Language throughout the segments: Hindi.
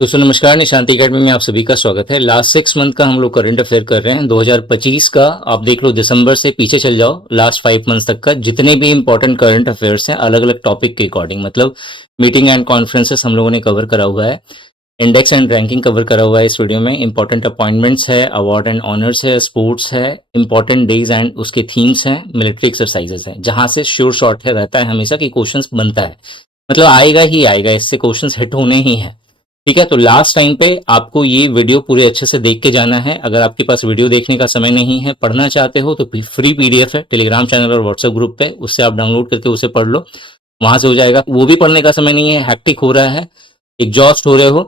दोस्तों नमस्कार, निशांति अकेडमी में आप सभी का स्वागत है। लास्ट 6 मंथ का हम लोग करंट अफेयर कर रहे हैं। 2025 का आप देख लो, दिसंबर से पीछे चल जाओ, लास्ट 5 मंथ्स तक का जितने भी इंपॉर्टेंट करंट अफेयर्स हैं अलग अलग टॉपिक के अकॉर्डिंग, मतलब मीटिंग एंड कॉन्फ्रेंसेस हम लोगों ने कवर करा हुआ है, इंडेक्स एंड रैंकिंग कवर करा हुआ है इस वीडियो में, इंपॉर्टेंट अपॉइंटमेंट्स है, अवार्ड एंड ऑनर्स है, स्पोर्ट्स है, इंपॉर्टेंट डेज एंड उसके थीम्स हैं, मिलिट्री एक्सरसाइजेस हैं, जहां से श्योर शॉर्ट है रहता है हमेशा कि क्वेश्चंस बनता है, मतलब आएगा ही आएगा, इससे क्वेश्चंस हिट होने ही है। ठीक है, तो लास्ट टाइम पे आपको ये वीडियो पूरे अच्छे से देख के जाना है। अगर आपके पास वीडियो देखने का समय नहीं है, पढ़ना चाहते हो, तो फ्री पीडीएफ है टेलीग्राम चैनल और व्हाट्सएप ग्रुप पे, उससे आप डाउनलोड करके उसे पढ़ लो, वहां से हो जाएगा। वो भी पढ़ने का समय नहीं है, हैक्टिक हो रहा है, एग्जॉस्ट हो रहे हो,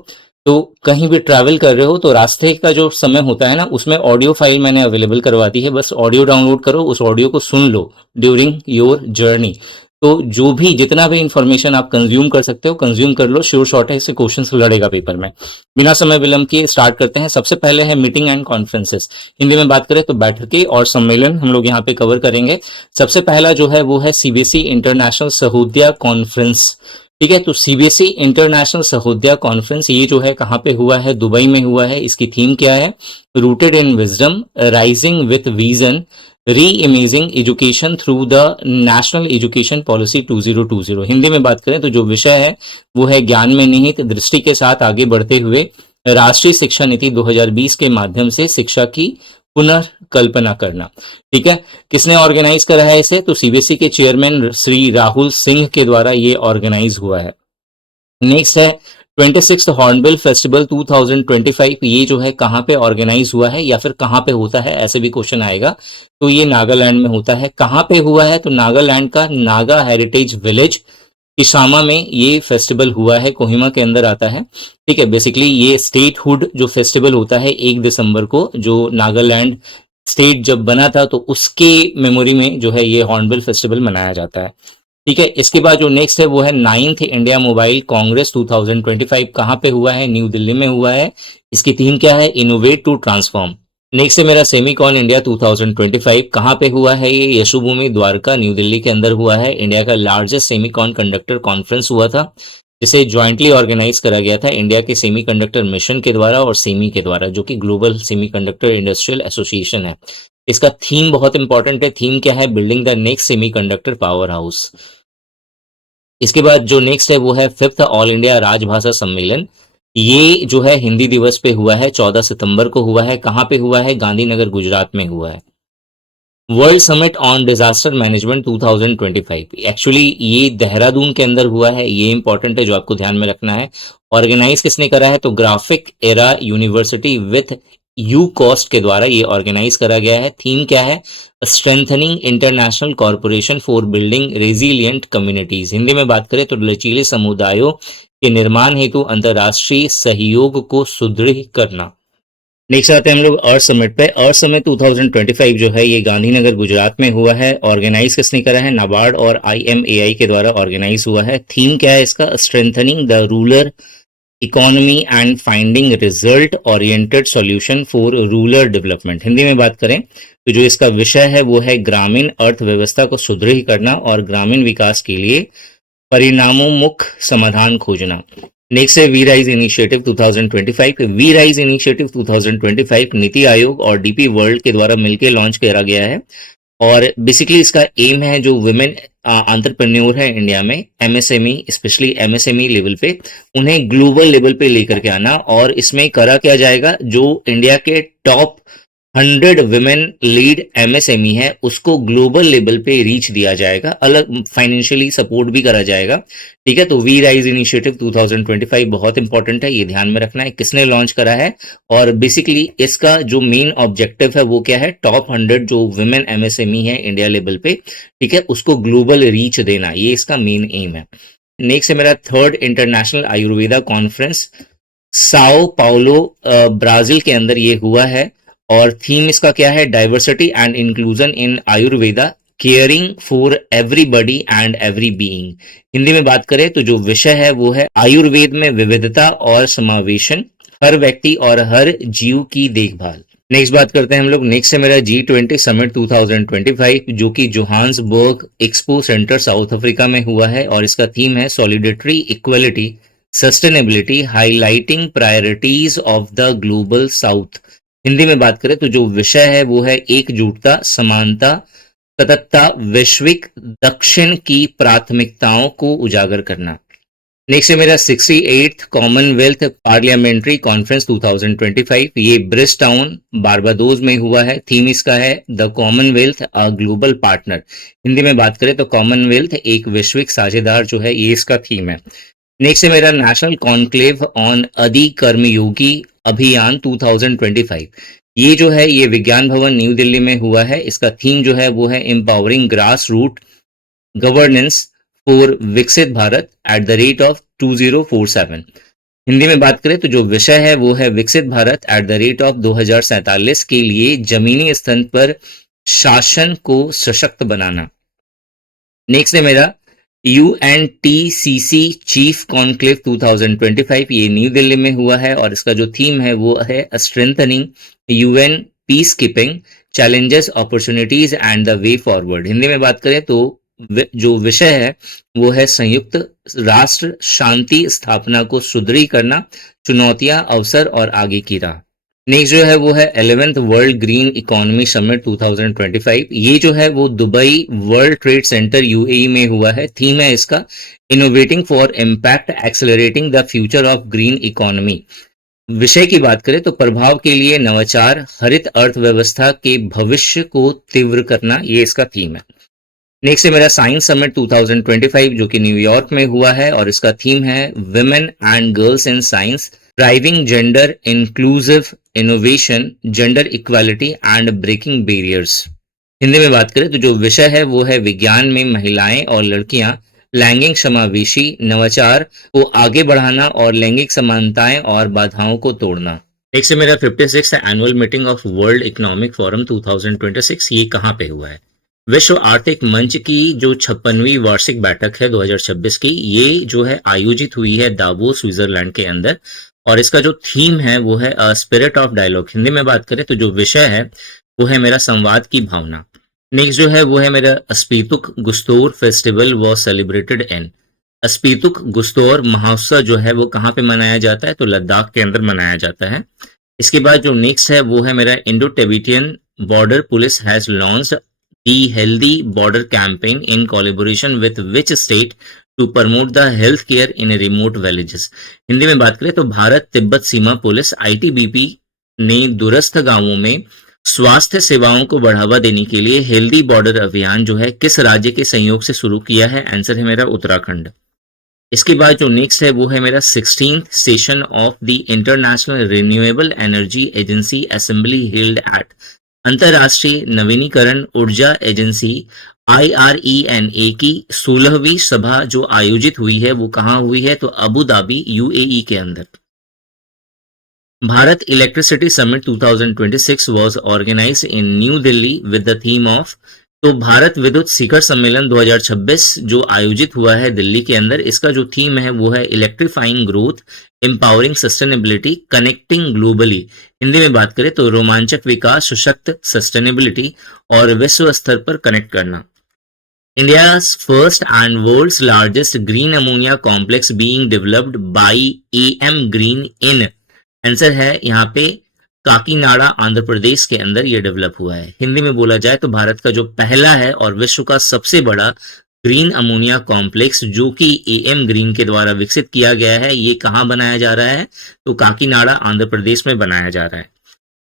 तो कहीं भी ट्रैवल कर रहे हो तो रास्ते का जो समय होता है ना, उसमें ऑडियो फाइल मैंने अवेलेबल करवा दी है, बस ऑडियो डाउनलोड करो, उस ऑडियो को सुन लो ड्यूरिंग योर जर्नी। तो जो भी जितना भी इंफॉर्मेशन आप कंज्यूम कर सकते हो कंज्यूम कर लो, श्योर शॉर्ट है इससे क्वेश्चंस लड़ेगा पेपर में। बिना समय विलंब किए स्टार्ट करते हैं। सबसे पहले है मीटिंग एंड कॉन्फ्रेंसेस। हिंदी में बात करें तो बैठकें और सम्मेलन हम लोग यहाँ पे कवर करेंगे। सबसे पहला जो है वो है सीबीएसई इंटरनेशनल सहोदया कॉन्फ्रेंस। ठीक है, तो सीबीएसई इंटरनेशनल सहोदया कॉन्फ्रेंस ये जो है कहाँ पे हुआ है, दुबई में हुआ है। इसकी थीम क्या है? Rooted in wisdom, rising with vision, reimagining education through the national education policy 2020। Hindi में बात करें तो जो विषय है वो है ज्ञान में निहित दृष्टि के साथ आगे बढ़ते हुए राष्ट्रीय शिक्षा नीति 2020 के माध्यम से शिक्षा की पुनर्कल्पना करना। ठीक है, किसने ऑर्गेनाइज करा है इसे? तो सीबीएसई के चेयरमैन श्री राहुल सिंह के द्वारा ये ऑर्गेनाइज हुआ है। नेक्स्ट है 26 हॉर्नबिल फेस्टिवल 2025। ये जो है कहाँ पे ऑर्गेनाइज हुआ है या फिर कहाँ पे होता है, ऐसे भी क्वेश्चन आएगा। तो ये नागालैंड में होता है। कहाँ पे हुआ है? तो नागालैंड का नागा हेरिटेज विलेज किसामा में ये फेस्टिवल हुआ है, कोहिमा के अंदर आता है। ठीक है, बेसिकली ये स्टेटहुड जो फेस्टिवल होता है 1 दिसंबर को, जो नागालैंड स्टेट जब बना था तो उसके मेमोरी में जो है ये हॉर्नबिल फेस्टिवल मनाया जाता है। ठीक है, इसके बाद जो नेक्स्ट है वो है 9th इंडिया मोबाइल कांग्रेस 2025। कहाँ पे हुआ है? न्यू दिल्ली में हुआ है। इसकी थीम क्या है? Innovate to transform. नेक्स्ट है मेरा सेमीकॉन इंडिया 2025। कहाँ पे हुआ है? ये यशोभूमि द्वारका न्यू दिल्ली के अंदर हुआ है। इंडिया का लार्जेस्ट सेमीकॉन कंडक्टर कॉन्फ्रेंस हुआ था, जिसे ज्वाइंटली ऑर्गेनाइज करा गया था इंडिया के सेमीकंडक्टर मिशन के द्वारा और सेमी के द्वारा, जो कि ग्लोबल सेमीकंडक्टर इंडस्ट्रियल एसोसिएशन है। इसका थीम बहुत इंपॉर्टेंट है। थीम क्या है? Building the next semiconductor power house. इसके बाद जो नेक्स्ट है वो है 5th ऑल इंडिया राजभाषा सम्मेलन। ये जो है हिंदी दिवस पे हुआ है, 14 सितंबर को हुआ है। कहाँ पे हुआ है? गांधीनगर गुजरात में हुआ है। World summit on disaster management 2025। Actually ये देहरादून के अंदर हुआ है, ये इंपॉर्टेंट है जो आपको ध्यान में रखना है। ऑर्गेनाइज किसने करा है? तो graphic era university with you cost के द्वारा ये ऑर्गेनाइज करा गया है। थीम क्या है? Strengthening international corporation for building resilient communities. Hindi में बात करें तो लचीले समुदायों के निर्माण हेतु अंतर्राष्ट्रीय सहयोग को सुदृढ़ करना। नेक्स्ट आते हैं हम लोग अर्थ समिट पे। अर्थ समिट 2025 जो है ये गांधीनगर गुजरात में हुआ है। ऑर्गेनाइज किसने करा है? नाबार्ड और आईएमएआई के द्वारा ऑर्गेनाइज हुआ है। थीम क्या है इसका? Strengthening the rural economy and finding result oriented solution for rural development. Hindi में बात करें तो जो इसका विषय है वो है ग्रामीण अर्थव्यवस्था को सुदृढ़ करना और ग्रामीण विकास के लिए परिणामोन्मुख समाधान खोजना। नेक्स्ट है we rise initiative 2025। We rise initiative 2025 NITI आयोग और डीपी वर्ल्ड के द्वारा मिलकर लॉन्च करा गया है और बेसिकली इसका एम है जो वुमेन एंटरप्रेन्योर है इंडिया में, एमएसएमई, स्पेशली एमएसएमई लेवल पे, उन्हें ग्लोबल लेवल पे लेकर के आना। और इसमें करा क्या जाएगा? जो इंडिया के टॉप 100 विमेन लीड एमएसएमई है उसको ग्लोबल लेवल पे रीच दिया जाएगा, अलग फाइनेंशियली सपोर्ट भी करा जाएगा। ठीक है, तो वी राइज इनिशिएटिव 2025 बहुत इंपॉर्टेंट है, ये ध्यान में रखना है। किसने लॉन्च करा है? और बेसिकली इसका जो मेन ऑब्जेक्टिव है वो क्या है? टॉप 100 जो विमेन एमएसएमई है इंडिया लेवल पे, ठीक है, उसको ग्लोबल रीच देना, ये इसका मेन एम है। नेक्स्ट है मेरा 3rd international Ayurveda conference, Sao Paulo Brazil के अंदर ये हुआ है और थीम इसका क्या है? Diversity and inclusion in Ayurveda, caring for everybody and every being. Hindi में बात करें तो जो विषय है वो है आयुर्वेद में विविधता और समावेशन, हर व्यक्ति और हर जीव की देखभाल। नेक्स्ट बात करते हैं हम लोग। नेक्स्ट है मेरा G20 समिट 2025 जो कि Johannesburg expo centre south Africa में हुआ है और इसका थीम है solidarity, equality sustainability highlighting priorities of the global south. Hindi में बात करें तो जो विषय है वो है एकजुटता, समानता तथा वैश्विक दक्षिण की प्राथमिकताओं को उजागर करना। नेक्स्ट है मेरा 68th कॉमनवेल्थ पार्लियामेंट्री कॉन्फ्रेंस 2025। ये ब्रिज टाउन बारबाडोस में हुआ है। थीम इसका है the Commonwealth a global partner. Hindi में बात करें तो कॉमनवेल्थ एक वैश्विक साझेदार जो है, ये इसका थीम है। नेक्स्ट है मेरा नेशनल कॉन्क्लेव ऑन अधि कर्मयोगी अभियान 2025। ये जो है ये विज्ञान भवन न्यू दिल्ली में हुआ है। इसका थीम जो है वो है empowering grass root governance for Viksit Bharat at the rate of 2047। Hindi में बात करें तो जो विषय है वो है विकसित Bharat at the rate of 2047 के लिए जमीनी स्तर पर शासन को सशक्त बनाना। नेक्स्ट है मेरा UNTCC चीफ कॉन्क्लेव 2025। ये न्यू दिल्ली में हुआ है और इसका जो थीम है वो है strengthening UN peace keeping challenges opportunities and the way forward. Hindi में बात करें तो जो विषय है वो है संयुक्त राष्ट्र शांति स्थापना को सुदृढ़ करना, चुनौतियां, अवसर और आगे की राह। नेक्स्ट जो है वो है 11th world green economy summit 2025। ये जो है वो Dubai world trade centre UAE में हुआ है। थीम है इसका innovating for impact accelerating the future of green economy. विषय की बात करें तो प्रभाव के लिए नवाचार, हरित अर्थव्यवस्था के भविष्य को तीव्र करना, ये इसका थीम है। नेक्स्ट है मेरा साइंस समिट 2025 जो कि न्यूयॉर्क में हुआ है और इसका थीम है women and girls in science driving gender inclusive innovation, gender equality and breaking barriers. Hindi में बात करें तो जो विषय है वो है विज्ञान में महिलाएं और लड़कियां, लैंगिक समावेशी नवाचार को आगे बढ़ाना और लैंगिक समानताएं और बाधाओं को तोड़ना। नेक्स्ट है मेरा 56 annual meeting of world economic forum 2026। ये कहाँ पे हुआ है? विश्व आर्थिक मंच की जो 56वीं वार्षिक बैठक है 2026 की, ये जो है आयोजित हुई है दावोस स्विट्जरलैंड के अंदर और इसका जो थीम है वो है स्पिरिट ऑफ डायलॉग। हिंदी में बात करें तो जो विषय है वो है मेरा संवाद की भावना। नेक्स्ट जो है वो है मेरा स्पीतुक गुस्तौर फेस्टिवल वॉज सेलिब्रेटेड इन। स्पीतुक गुस्तौर महोत्सव जो है वो कहाँ पे मनाया जाता है? तो लद्दाख के अंदर मनाया जाता है। इसके बाद जो नेक्स्ट है वो है मेरा Indo Tibetan border police has launched the healthy border campaign in collaboration with which state to promote the health care in remote villages. Hindi में बात करें तो भारत तिब्बत सीमा पुलिस ITBP ने दूरस्थ गांवों में स्वास्थ्य सेवाओं को बढ़ावा देने के लिए हेल्दी बॉर्डर अभियान जो है किस राज्य के सहयोग से शुरू किया है? आंसर है मेरा उत्तराखंड। इसके बाद जो नेक्स्ट है वो है मेरा 16th session of the international renewable energy agency assembly held at अंतरराष्ट्रीय नवीनीकरण ऊर्जा एजेंसी IRENA की 16वीं सभा जो आयोजित हुई है वो कहाँ हुई है? तो अबू धाबी UAE के अंदर। Bharat electricity summit 2026 was organized in new Delhi with the theme of। तो भारत विद्युत शिखर सम्मेलन 2026 जो आयोजित हुआ है दिल्ली के अंदर, इसका जो थीम है वो है electrifying growth, empowering sustainability, connecting globally. Hindi में बात करें तो रोमांचक विकास, सशक्त सस्टेनेबिलिटी और विश्व स्तर पर कनेक्ट करना। India's first and world's largest green ammonia complex being developed by AM Green in। Answer है यहाँ पे काकीनाडा आंध्र प्रदेश के अंदर ये डेवलप हुआ है। हिंदी में बोला जाए तो भारत का जो पहला है और विश्व का सबसे बड़ा ग्रीन अमोनिया कॉम्प्लेक्स जो कि AM ग्रीन के द्वारा विकसित किया गया है, ये कहाँ बनाया जा रहा है? तो काकीनाडा आंध्र प्रदेश में बनाया जा रहा है।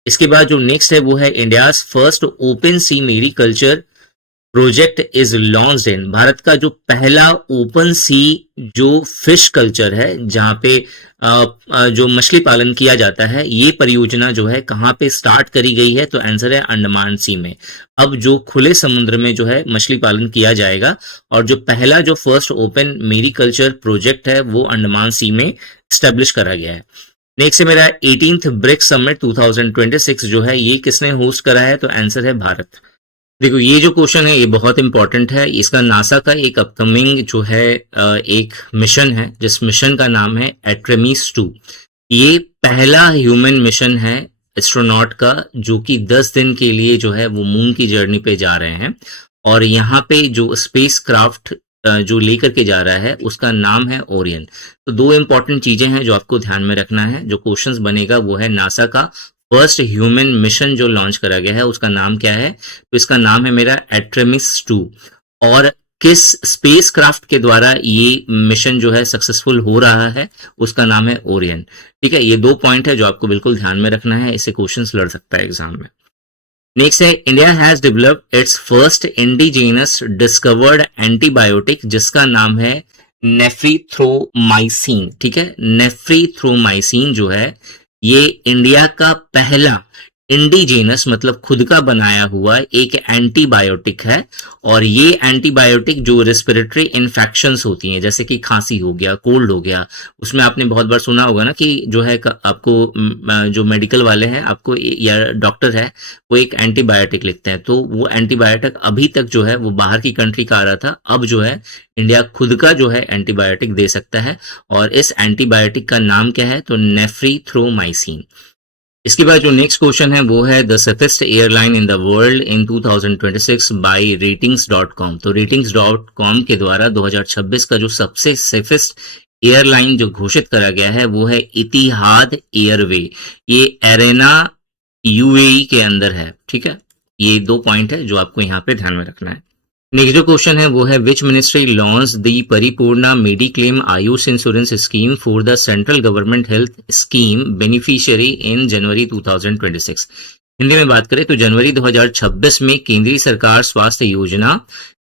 इसके बाद जो नेक्स्ट है वो है India's first open sea mariculture project is launched in. Bharat का जो पहला ओपन सी जो फिश कल्चर है जहाँ पे जो मछली पालन किया जाता है, ये परियोजना जो है कहाँ पे स्टार्ट करी गई है? तो आंसर है अंडमान सी में। अब जो खुले समुद्र में जो है मछली पालन किया जाएगा और जो पहला जो फर्स्ट ओपन मेरीकल्चर प्रोजेक्ट है वो अंडमान सी में स्टैब्लिश करा गया है। नेक्स्ट है मेरा 18th ब्रिक्स समिट 2026 जो है ये किसने होस्ट करा है? तो आंसर है भारत। देखो ये जो क्वेश्चन है ये बहुत इंपॉर्टेंट है। इसका नासा का एक अपकमिंग जो है एक मिशन है जिस मिशन का नाम है एट्रेमिस 2। ये पहला ह्यूमन मिशन है एस्ट्रोनॉट का जो कि 10 दिन के लिए जो है वो मून की जर्नी पे जा रहे हैं और यहाँ पे जो स्पेस क्राफ्ट जो लेकर के जा रहा है उसका नाम है ओरियन। तो दो इंपॉर्टेंट चीजें हैं जो आपको ध्यान में रखना है। जो क्वेश्चंस बनेगा वो है नासा का फर्स्ट ह्यूमन मिशन जो लॉन्च करा गया है उसका नाम क्या है, तो इसका नाम है मेरा एट्रेमिस 2। और किस स्पेसक्राफ्ट के द्वारा ये मिशन जो है सक्सेसफुल हो रहा है उसका नाम है ओरियन। ठीक है, ये दो पॉइंट है जो आपको बिल्कुल ध्यान में रखना है, इससे क्वेश्चंस लड़ सकता है एग्जाम में। नेक्स्ट है India has developed it's first indigenous discovered antibiotic जिसका नाम है नेफ्रीथ्रोमाइसिन। ठीक है, नेफ्रीथ्रोमाइसिन जो है ये इंडिया का पहला इंडिजीनस मतलब खुद का बनाया हुआ एक एंटीबायोटिक है। और ये एंटीबायोटिक जो रेस्पिरेटरी इन्फेक्शंस होती हैं जैसे कि खांसी हो गया, कोल्ड हो गया, उसमें आपने बहुत बार सुना होगा ना कि जो है आपको जो मेडिकल वाले हैं आपको या डॉक्टर है वो एक एंटीबायोटिक लिखते हैं, तो वो एंटीबायोटिक अभी तक जो है वो बाहर की कंट्री का आ रहा था, अब जो है इंडिया खुद का जो है एंटीबायोटिक दे सकता है। और इस एंटीबायोटिक का नाम क्या है, तो नेफ्रीथ्रोमाइसिन। इसके बाद जो नेक्स्ट क्वेश्चन है वो है the safest airline in the world in 2026 by ratings.com. तो रेटिंग्स.com के द्वारा 2026 का जो सबसे सेफेस्ट एयरलाइन जो घोषित करा गया है वो है इतिहाद एयरवे। ये एरेना यूएई के अंदर है। ठीक है, ये दो पॉइंट है जो आपको यहाँ पे ध्यान में रखना है। नेक्स्ट जो क्वेश्चन है वो है which ministry launch the Paripurna mediclaim Ayush insurance scheme for the central government health scheme beneficiary in January 2026। Hindi में बात करें तो जनवरी 2026 में केंद्रीय सरकार स्वास्थ्य योजना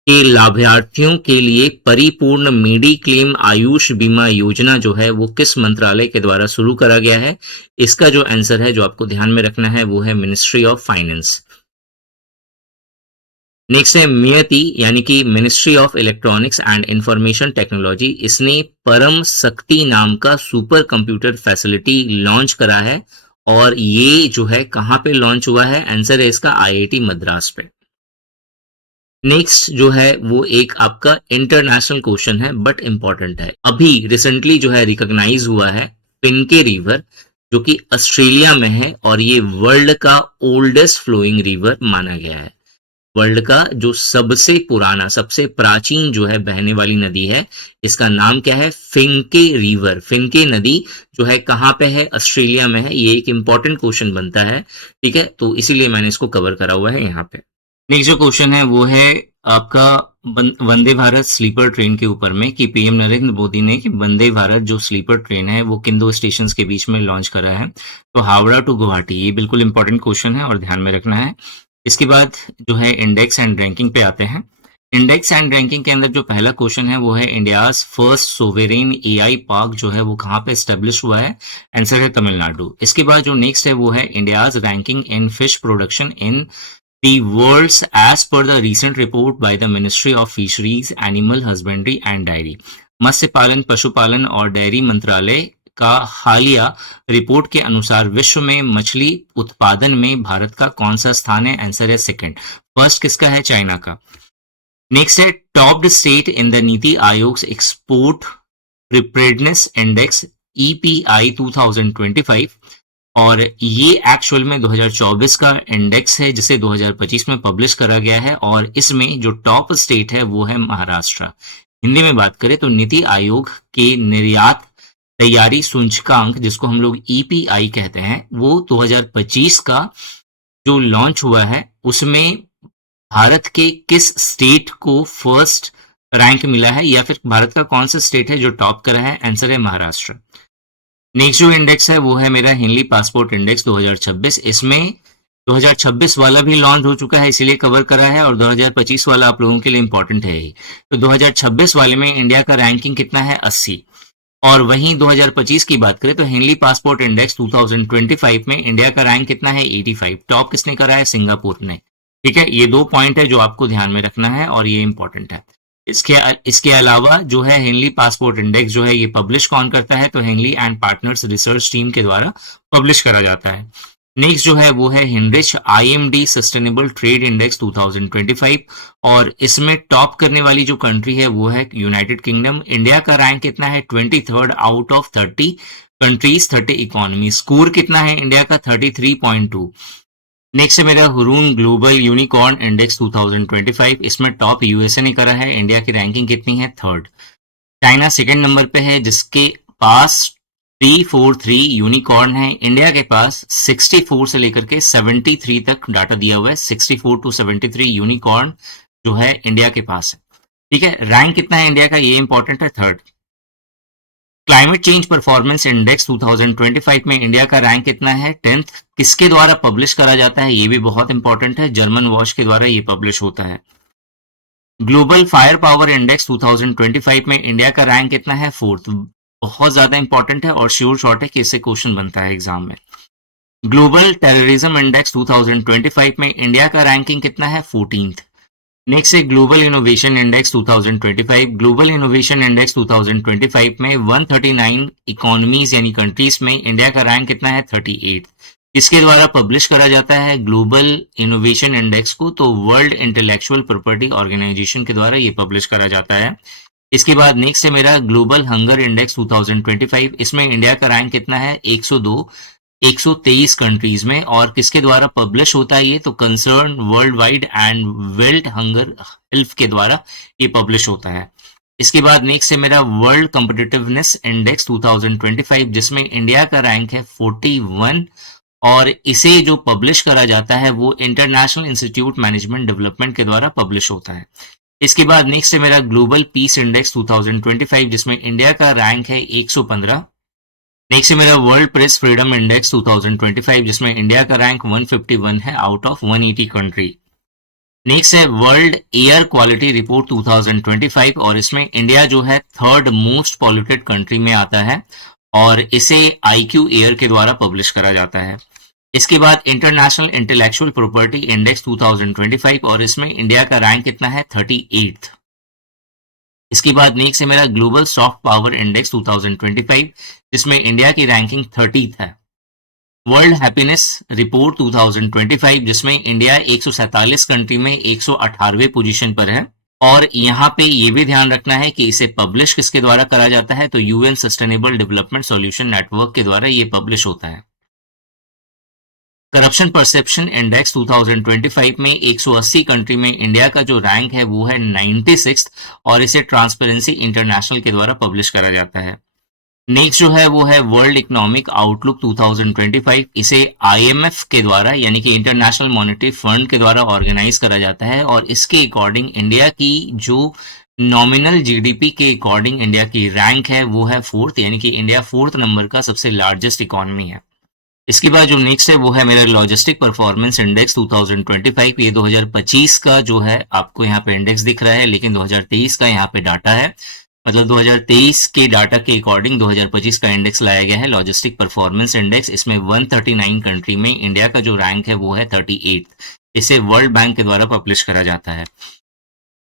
के लाभार्थियों के लिए परिपूर्ण मेडिक्लेम आयुष बीमा योजना जो है वो किस मंत्रालय के द्वारा शुरू करा गया है। इसका जो आंसर है जो आपको ध्यान में रखना है वो है मिनिस्ट्री ऑफ फाइनेंस। नेक्स्ट है मियति यानी कि ministry of electronics and information technology, इसने परम शक्ति नाम का सुपर कंप्यूटर फैसिलिटी लॉन्च करा है। और ये जो है कहां पे लॉन्च हुआ है, आंसर है इसका आईआईटी मद्रास पे। नेक्स्ट जो है वो एक आपका इंटरनेशनल क्वेश्चन है बट इंपॉर्टेंट है। अभी रिसेंटली जो है रिकॉग्नाइज हुआ है पिनके रिवर जो कि ऑस्ट्रेलिया में है और ये वर्ल्ड का ओल्डेस्ट फ्लोइंग रिवर माना गया है। वर्ल्ड का जो सबसे पुराना सबसे प्राचीन जो है बहने वाली नदी है इसका नाम क्या है, फिनके रिवर। फिनके नदी जो है कहाँ पे है, ऑस्ट्रेलिया में है। ये एक इंपॉर्टेंट क्वेश्चन बनता है। ठीक है, तो इसीलिए मैंने इसको कवर करा हुआ है यहाँ पे। नेक्स्ट जो क्वेश्चन है वो है आपका वंदे भारत स्लीपर ट्रेन के ऊपर में कि पीएम नरेंद्र मोदी ने कि वंदे भारत जो स्लीपर ट्रेन है वो किन दो स्टेशन के बीच में लॉन्च करा है, तो हावड़ा टू गुवाहाटी। ये बिल्कुल इंपॉर्टेंट क्वेश्चन है और ध्यान में रखना है। इसके बाद जो है इंडेक्स एंड रैंकिंग पे आते हैं। इंडेक्स एंड रैंकिंग के अंदर जो पहला क्वेश्चन है वो है इंडियाज फर्स्ट सोवेरेन एआई पार्क जो है वो कहाँ पे एस्टेब्लिश हुआ है, आंसर है तमिलनाडु। इसके बाद जो नेक्स्ट है वो है India's ranking in fish production in the world's as per the recent report by the ministry of fisheries animal husbandry and dairy. मत्स्य पालन पशुपालन और डेयरी मंत्रालय का हालिया रिपोर्ट के अनुसार विश्व में मछली उत्पादन में भारत का कौन सा स्थान है, आंसर है सेकंड। फर्स्ट किसका है, चाइना का। नेक्स्ट है topped state in the NITI Aayog export preparedness index EPI 2025 और ये एक्चुअल में 2024 का इंडेक्स है जिसे 2025 में पब्लिश करा गया है और इसमें जो टॉप स्टेट है वो है महाराष्ट्र। हिंदी में बात करें तो नीति आयोग के निर्यात तैयारी सूचकांक जिसको हम लोग ईपीआई कहते हैं वो 2025 का जो लॉन्च हुआ है उसमें भारत के किस स्टेट को फर्स्ट रैंक मिला है या फिर भारत का कौन सा स्टेट है जो टॉप करा है, आंसर है महाराष्ट्र। नेक्स्ट जो इंडेक्स है वो है मेरा हिंदी पासपोर्ट इंडेक्स 2026। इसमें 2026 वाला भी लॉन्च हो चुका है इसीलिए कवर करा है और 2025 वाला आप लोगों के लिए इंपॉर्टेंट है ही। तो 2026 वाले में इंडिया का रैंकिंग कितना है, 80। और वहीं 2025 की बात करें तो हिंदी पासपोर्ट इंडेक्स 2025 में इंडिया का रैंक कितना है, 85। टॉप किसने करा है, सिंगापुर ने। ठीक है, ये दो पॉइंट है जो आपको ध्यान में रखना है और ये इंपॉर्टेंट है। इसके अलावा जो है हिंदी पासपोर्ट इंडेक्स जो है ये पब्लिश कौन करता है, तो Hindi and partners research team के द्वारा पब्लिश करा जाता है। नेक्स्ट जो है वो है हिंड्रिच आईएमडी सस्टेनेबल ट्रेड इंडेक्स 2025 और इसमें टॉप करने वाली जो कंट्री है वो है यूनाइटेड किंगडम। इंडिया का रैंक कितना है, 23rd out of 30 countries 30 economy. Score कितना है इंडिया का, 33.2। नेक्स्ट है मेरा हुरून ग्लोबल यूनिकॉर्न इंडेक्स 2025। इसमें टॉप यूएसए ने करा है। इंडिया की रैंकिंग कितनी है? थर्ड। चाइना सेकंड नंबर पे है जिसके पास 343 यूनिकॉर्न है। इंडिया के पास 64 से लेकर के 73 तक डाटा दिया हुआ है। 64 टू 73 यूनिकॉर्न जो है इंडिया के पास है। ठीक है, रैंक कितना है इंडिया का ये इंपॉर्टेंट है, third. Climate change performance index 2025 में इंडिया का रैंक कितना है? 10th। किसके द्वारा पब्लिश करा जाता है ये भी बहुत इंपॉर्टेंट है, जर्मन वॉच के द्वारा ये पब्लिश होता है। ग्लोबल फायर पावर इंडेक्स 2025 में इंडिया का रैंक कितना है? 4th। बहुत ज्यादा इंपॉर्टेंट है और श्योर शॉर्ट है कि इससे क्वेश्चन बनता है एग्जाम में। ग्लोबल टेररिज्म इंडेक्स 2025 में इंडिया का रैंकिंग कितना है? 14th। नेक्स्ट है global innovation index 2025। Global innovation index 2025 में 139 इकोनॉमीज यानी कंट्रीज में इंडिया का रैंक कितना है? 38। किसके द्वारा पब्लिश करा जाता है ग्लोबल इनोवेशन इंडेक्स को? तो वर्ल्ड इंटेलेक्चुअल प्रॉपर्टी ऑर्गेनाइजेशन के द्वारा ये पब्लिश करा जाता है। इसके बाद नेक्स्ट है मेरा ग्लोबल हंगर इंडेक्स 2025। इसमें इंडिया का रैंक कितना है? 102। 123 कंट्रीज में, और किसके द्वारा पब्लिश होता है ये? तो concern world wide and world hunger health के द्वारा ये पब्लिश होता है। इसके बाद नेक्स्ट है मेरा वर्ल्ड कॉम्पिटिटिवनेस इंडेक्स 2025 जिसमें इंडिया का रैंक है 41, और इसे जो पब्लिश करा जाता है वो इंटरनेशनल इंस्टीट्यूट मैनेजमेंट डेवलपमेंट के द्वारा पब्लिश होता है। इसके बाद नेक्स्ट है मेरा ग्लोबल पीस इंडेक्स 2025 जिसमें इंडिया का रैंक है 115। नेक्स्ट है मेरा वर्ल्ड प्रेस फ्रीडम इंडेक्स 2025 जिसमें इंडिया का रैंक 151 है आउट ऑफ 180 कंट्री। नेक्स्ट है वर्ल्ड एयर क्वालिटी रिपोर्ट 2025 और इसमें इंडिया जो है थर्ड मोस्ट पॉल्यूटेड कंट्री में आता है और इसे IQ एयर के द्वारा पब्लिश करा जाता है। इसके बाद इंटरनेशनल इंटेलेक्चुअल प्रॉपर्टी इंडेक्स 2025 और इसमें इंडिया का रैंक कितना है? 38th। इसके बाद नेक्स्ट है मेरा ग्लोबल सॉफ्ट पावर इंडेक्स 2025 जिसमें इंडिया की रैंकिंग 30th है। वर्ल्ड हैप्पीनेस रिपोर्ट 2025 जिसमें इंडिया 147 कंट्री में 118वें पोजीशन पर है, और यहाँ पे ये भी ध्यान रखना है कि इसे पब्लिश किसके द्वारा करा जाता है? तो UN sustainable development solution network के द्वारा ये पब्लिश होता है। करप्शन परसेप्शन इंडेक्स 2025 में 180 कंट्री में इंडिया का जो रैंक है वो है 96 और इसे ट्रांसपेरेंसी इंटरनेशनल के द्वारा पब्लिश करा जाता है। नेक्स्ट जो है वो है वर्ल्ड इकोनॉमिक आउटलुक 2025। इसे IMF के द्वारा यानी कि इंटरनेशनल मॉनेटरी फंड के द्वारा ऑर्गेनाइज करा जाता है और इसके अकॉर्डिंग इंडिया की जो नॉमिनल GDP के अकॉर्डिंग इंडिया की रैंक है वो है 4th, यानी कि इंडिया 4th नंबर का सबसे लार्जेस्ट इकोनॉमी है। इसके बाद जो नेक्स्ट है वो है मेरा लॉजिस्टिक परफॉर्मेंस इंडेक्स 2025। ये 2025 का जो है आपको यहाँ पे इंडेक्स दिख रहा है, लेकिन 2023 का यहाँ पे डाटा है, मतलब 2023 के डाटा के अकॉर्डिंग 2025 का इंडेक्स लाया गया है लॉजिस्टिक परफॉर्मेंस इंडेक्स। इसमें 139 कंट्री में इंडिया का जो रैंक है वो है 38th। इसे वर्ल्ड बैंक के द्वारा पब्लिश करा जाता है।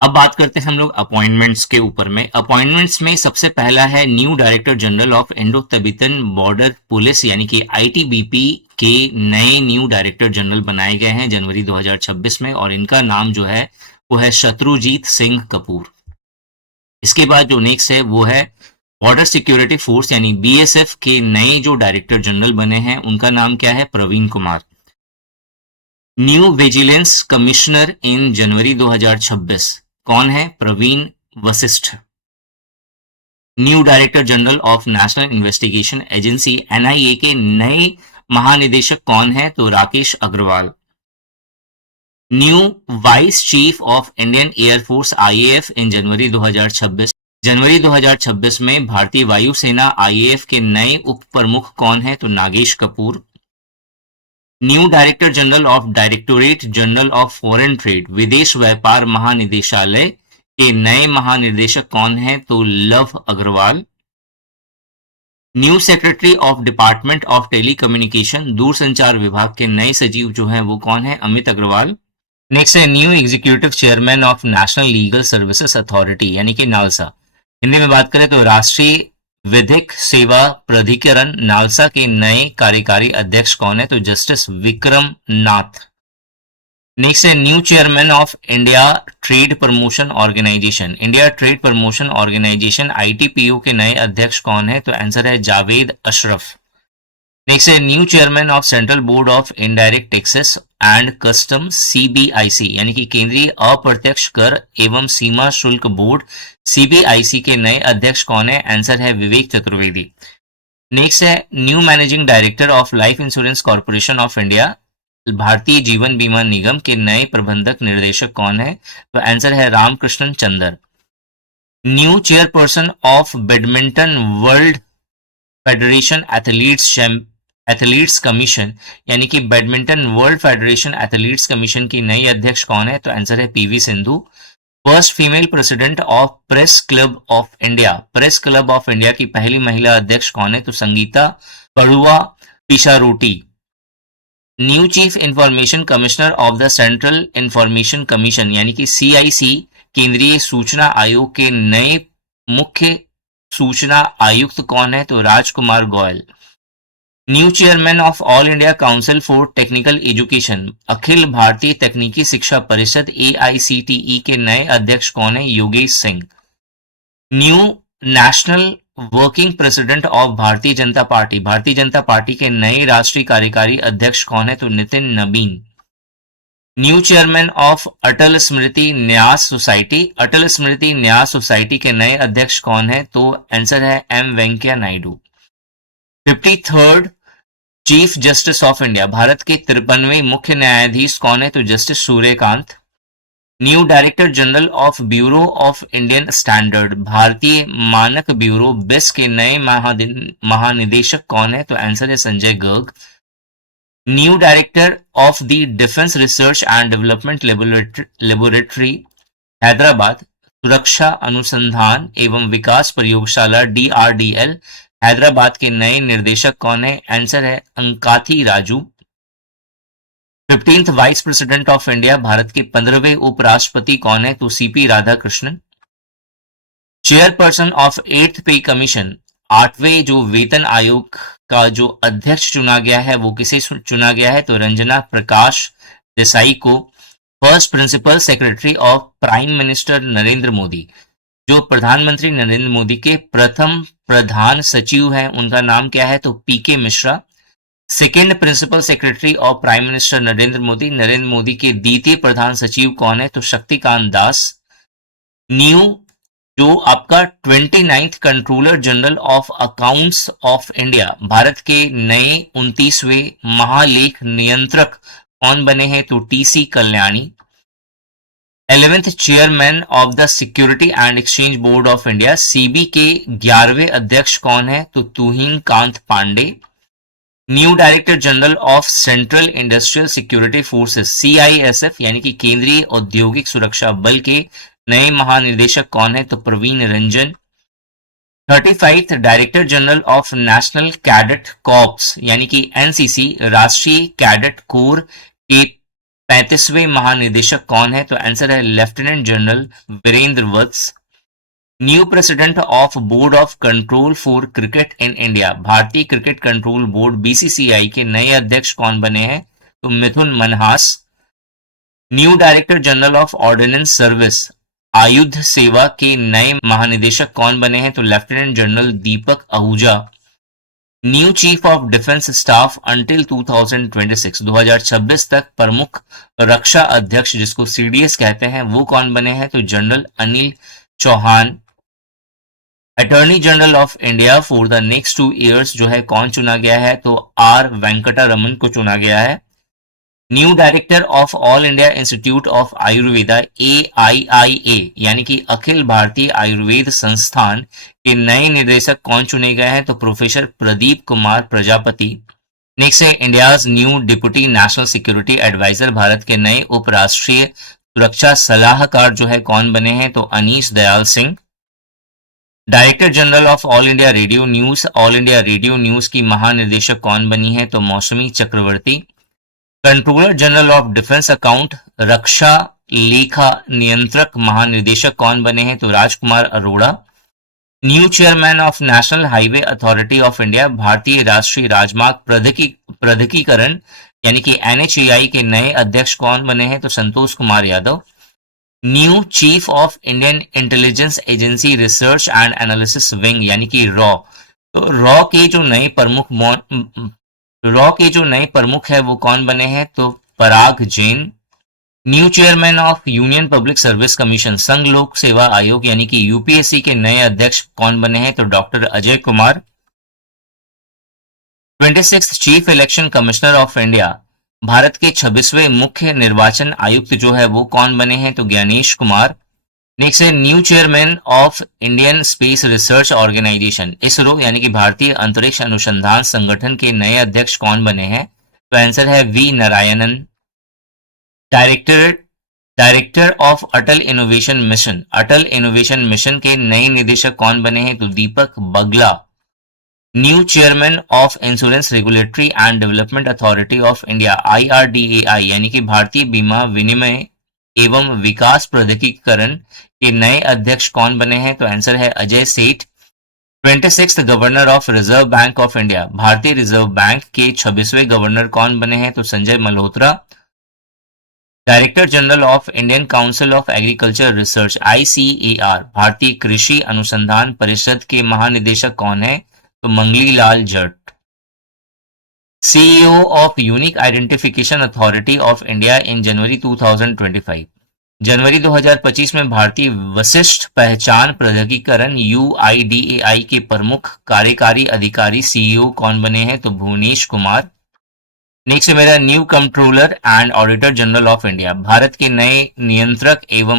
अब बात करते हैं हम लोग अपॉइंटमेंट्स के ऊपर में। अपॉइंटमेंट्स में सबसे पहला है new director general of Indo Tibetan border police यानी कि ITBP के नए न्यू डायरेक्टर जनरल बनाए गए हैं जनवरी 2026 में, और इनका नाम जो है वो है शत्रुजीत सिंह कपूर। इसके बाद जो नेक्स्ट है वो है बॉर्डर सिक्योरिटी फोर्स यानी BSF के नए जो डायरेक्टर जनरल बने हैं उनका नाम क्या है? Praveen Kumar. New vigilance commissioner in January 2026 कौन है? Praveen Vashishtha. New director general of national investigation agency NIA के नए महानिदेशक कौन है? तो Rakesh Agarwal. New vice chief of Indian air force IAF in January 2026। जनवरी 2026 में भारतीय वायुसेना IAF के नए उप प्रमुख कौन है? तो Nagesh Kapoor. New director general of directorate general of foreign trade विदेश व्यापार महानिदेशालय के नए महानिदेशक कौन है? तो Lav Agarwal. New secretary of department of telecommunication दूरसंचार विभाग के नए सचिव जो हैं वो कौन है? अमित अग्रवाल। नेक्स्ट है new executive chairman of national legal services authority यानी कि नालसा। हिंदी में बात करें तो राष्ट्रीय विधिक सेवा प्राधिकरण नालसा के नए कार्यकारी अध्यक्ष कौन है? तो जस्टिस विक्रम नाथ। नेक्स्ट है new chairman of India trade promotion organisation. India trade promotion organisation ITPO के नए अध्यक्ष कौन है? तो आंसर है जावेद अशरफ। नेक्स्ट है new chairman of central board of indirect taxes and custom CBIC, यानी कि केंद्रीय अप्रत्यक्ष कर एवं सीमा शुल्क बोर्ड सीबीआईसी के नए अध्यक्ष कौन है? आंसर है विवेक चतुर्वेदी। नेक्स्ट है new managing director of life insurance corporation of India, Bharatiya Jeevan बीमा निगम के नए प्रबंधक निर्देशक कौन है? तो आंसर है Ramakrishnan Chander. New chairperson of badminton world federation athletes commission, यानी कि badminton world federation athletes commission की नई अध्यक्ष कौन है? तो आंसर है PV Sindhu. First female president of press club of India, press club of India की पहली महिला अध्यक्ष कौन है? तो Sangeeta Baruah Pisharoty. New chief information commissioner of the central information commission, यानी कि सीआईसी, केंद्रीय सूचना आयोग के नए मुख्य सूचना आयुक्त कौन है? तो Rajkumar Goyal. New chairman of all India council for technical education, अखिल भारतीय तकनीकी शिक्षा परिषद एआईसीटीई के नए अध्यक्ष कौन है? Yogesh Singh. New national working president of Bharatiya Janata party, Bharatiya Janata party के नए राष्ट्रीय कार्यकारी अध्यक्ष कौन है? तो Nitin Nabin. New chairman of अटल स्मृति न्यास सोसाइटी, अटल स्मृति न्यास सोसाइटी के नए अध्यक्ष कौन है? तो आंसर है M Venkaiah Naidu. 53rd chief justice of India, Bharat के 53वें मुख्य न्यायाधीश कौन है? तो justice Suryakant. New director general of bureau of Indian standard, भारतीय मानक ब्यूरो बिस के नए महानिदेशक कौन है? तो आंसर है Sanjay Garg. New director of the defence research and development laboratory Hyderabad, सुरक्षा अनुसंधान एवं विकास प्रयोगशाला डीआरडीएल हैदराबाद के नए निर्देशक कौन है? आंसर है Ankathi Raju. 15th vice president of India, Bharat के 15वें उपराष्ट्रपति कौन है? तो CP Radhakrishnan. Chairperson of 8th पे कमीशन, 8वें जो वेतन आयोग का जो अध्यक्ष चुना गया है वो किसे चुना गया है? तो रंजना प्रकाश देसाई को। First principle secretary of prime minister Narendra Modi, जो प्रधानमंत्री नरेंद्र मोदी के प्रथम प्रधान सचिव हैं उनका नाम क्या है? तो PK Mishra. Second principal secretary of prime minister Narendra Modi के द्वितीय प्रधान सचिव कौन है? तो शक्तिकांत दास। न्यू जो आपका 29th controller general of accounts of India, Bharat के नए 29वें महालेख नियंत्रक कौन बने हैं? तो TC Kalyani. 11th chairman of the security and exchange board of India, SEBI के 11वें अध्यक्ष कौन है? तो Tuhin Kanta Pandey. New director general of central industrial security forces CISF, यानी कि केंद्रीय औद्योगिक सुरक्षा बल के नए महानिदेशक कौन है? तो Praveen Ranjan. 35th director general of national cadet corps, यानी कि एनसीसी, राष्ट्रीय कैडेट कोर के 35वें महानिदेशक कौन है? तो आंसर है lieutenant general Virendra Vats. New president of board of control for cricket in India, भारतीय क्रिकेट कंट्रोल बोर्ड बीसीसीआई के नए अध्यक्ष कौन बने हैं? तो Mithun Manhas. New director general of ordnance service, आयुध सेवा के नए महानिदेशक कौन बने हैं? तो lieutenant general Deepak Ahuja. New chief of defence staff until 2026 तक प्रमुख रक्षा अध्यक्ष जिसको सीडीएस कहते हैं वो कौन बने हैं? तो general Anil Chauhan. Attorney general of India for the next 2 years जो है कौन चुना गया है? तो आर वेंकटा रमन को चुना गया है। New director of all India institute of Ayurveda AIIA, यानी कि अखिल भारतीय आयुर्वेद संस्थान के नए निदेशक कौन चुने गए हैं? तो प्रोफेसर प्रदीप कुमार प्रजापति। नेक्स्ट है India's new deputy national security adviser, भारत के नए उपराष्ट्रीय सुरक्षा सलाहकार जो है कौन बने हैं? तो Anish Dayal Singh. Director general of all India radio news की महानिदेशक कौन बनी है? तो Mausami Chakravarty. Controller general of defence account, रक्षा लेखा नियंत्रक महानिदेशक कौन बने हैं? तो Rajkumar Arora. New chairman of national highway authority of India, भारतीय राष्ट्रीय राजमार्ग प्राधिकरण यानी कि NHAI के नए अध्यक्ष कौन बने हैं? तो Santosh Kumar Yadav. New chief of Indian intelligence agency research and analysis wing, यानी कि रॉ, तो रॉ के जो नए रॉ के जो नए प्रमुख है वो कौन बने हैं? तो Parag Jain. New chairman of union public service commission, संघ लोक सेवा आयोग यानी कि यूपीएससी के नए अध्यक्ष कौन बने हैं? तो doctor Ajay Kumar. 26th chief election commissioner of India, Bharat के 26वें मुख्य निर्वाचन आयुक्त जो है वो कौन बने हैं? तो ज्ञानेश कुमार। नेक्स्ट है new chairman of Indian space research organisation, ISRO यानी कि भारतीय अंतरिक्ष अनुसंधान संगठन के नए अध्यक्ष कौन बने हैं? तो आंसर है V Narayanan. Director director of Atal innovation mission, Atal innovation mission के नए निदेशक कौन बने हैं? तो Deepak Bagla. New chairman of insurance regulatory and development authority of India, IRDAI यानी कि भारतीय बीमा विनिमय एवं विकास प्राधिकरण के नए अध्यक्ष कौन बने हैं? तो आंसर है अजय सेठ। 26th governor of reserve bank of India, भारतीय रिजर्व बैंक के 26वें गवर्नर कौन बने हैं? तो Sanjay Malhotra. Director general of Indian council of agriculture research, ICAR, भारतीय कृषि अनुसंधान परिषद के महानिदेशक कौन है? तो Mangli Lal Jat. CEO of unique identification authority of India in January 2025, जनवरी 2025 में भारतीय वशिष्ठ पहचान प्राधिकरण UIDAI के प्रमुख कार्यकारी अधिकारी CEO कौन बने हैं? तो भुवनेश कुमार। नेक्स्ट है मेरा new controller and auditor general of India, Bharat के नए नियंत्रक एवं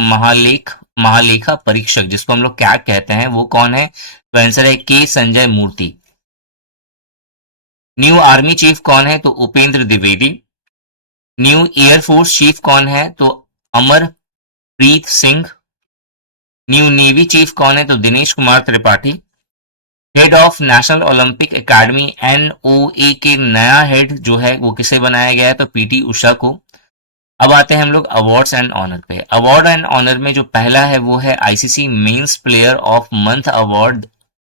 महालेखा परीक्षक जिसको हम लोग कैग कहते हैं वो कौन है? तो आंसर है के संजय मूर्ति। न्यू आर्मी चीफ कौन है? तो Upendra Dwivedi. New air force chief कौन है? तो Amarpreet Singh. New navy chief कौन है? तो Dinesh Kumar Tripathi. Head of national Olympic academy NOA के नया हेड जो है वो किसे बनाया गया है? तो PT उषा को। अब आते हैं हम लोग अवार्ड्स एंड ऑनर पे। अवार्ड एंड ऑनर में जो पहला है वो है ICC men's player of month award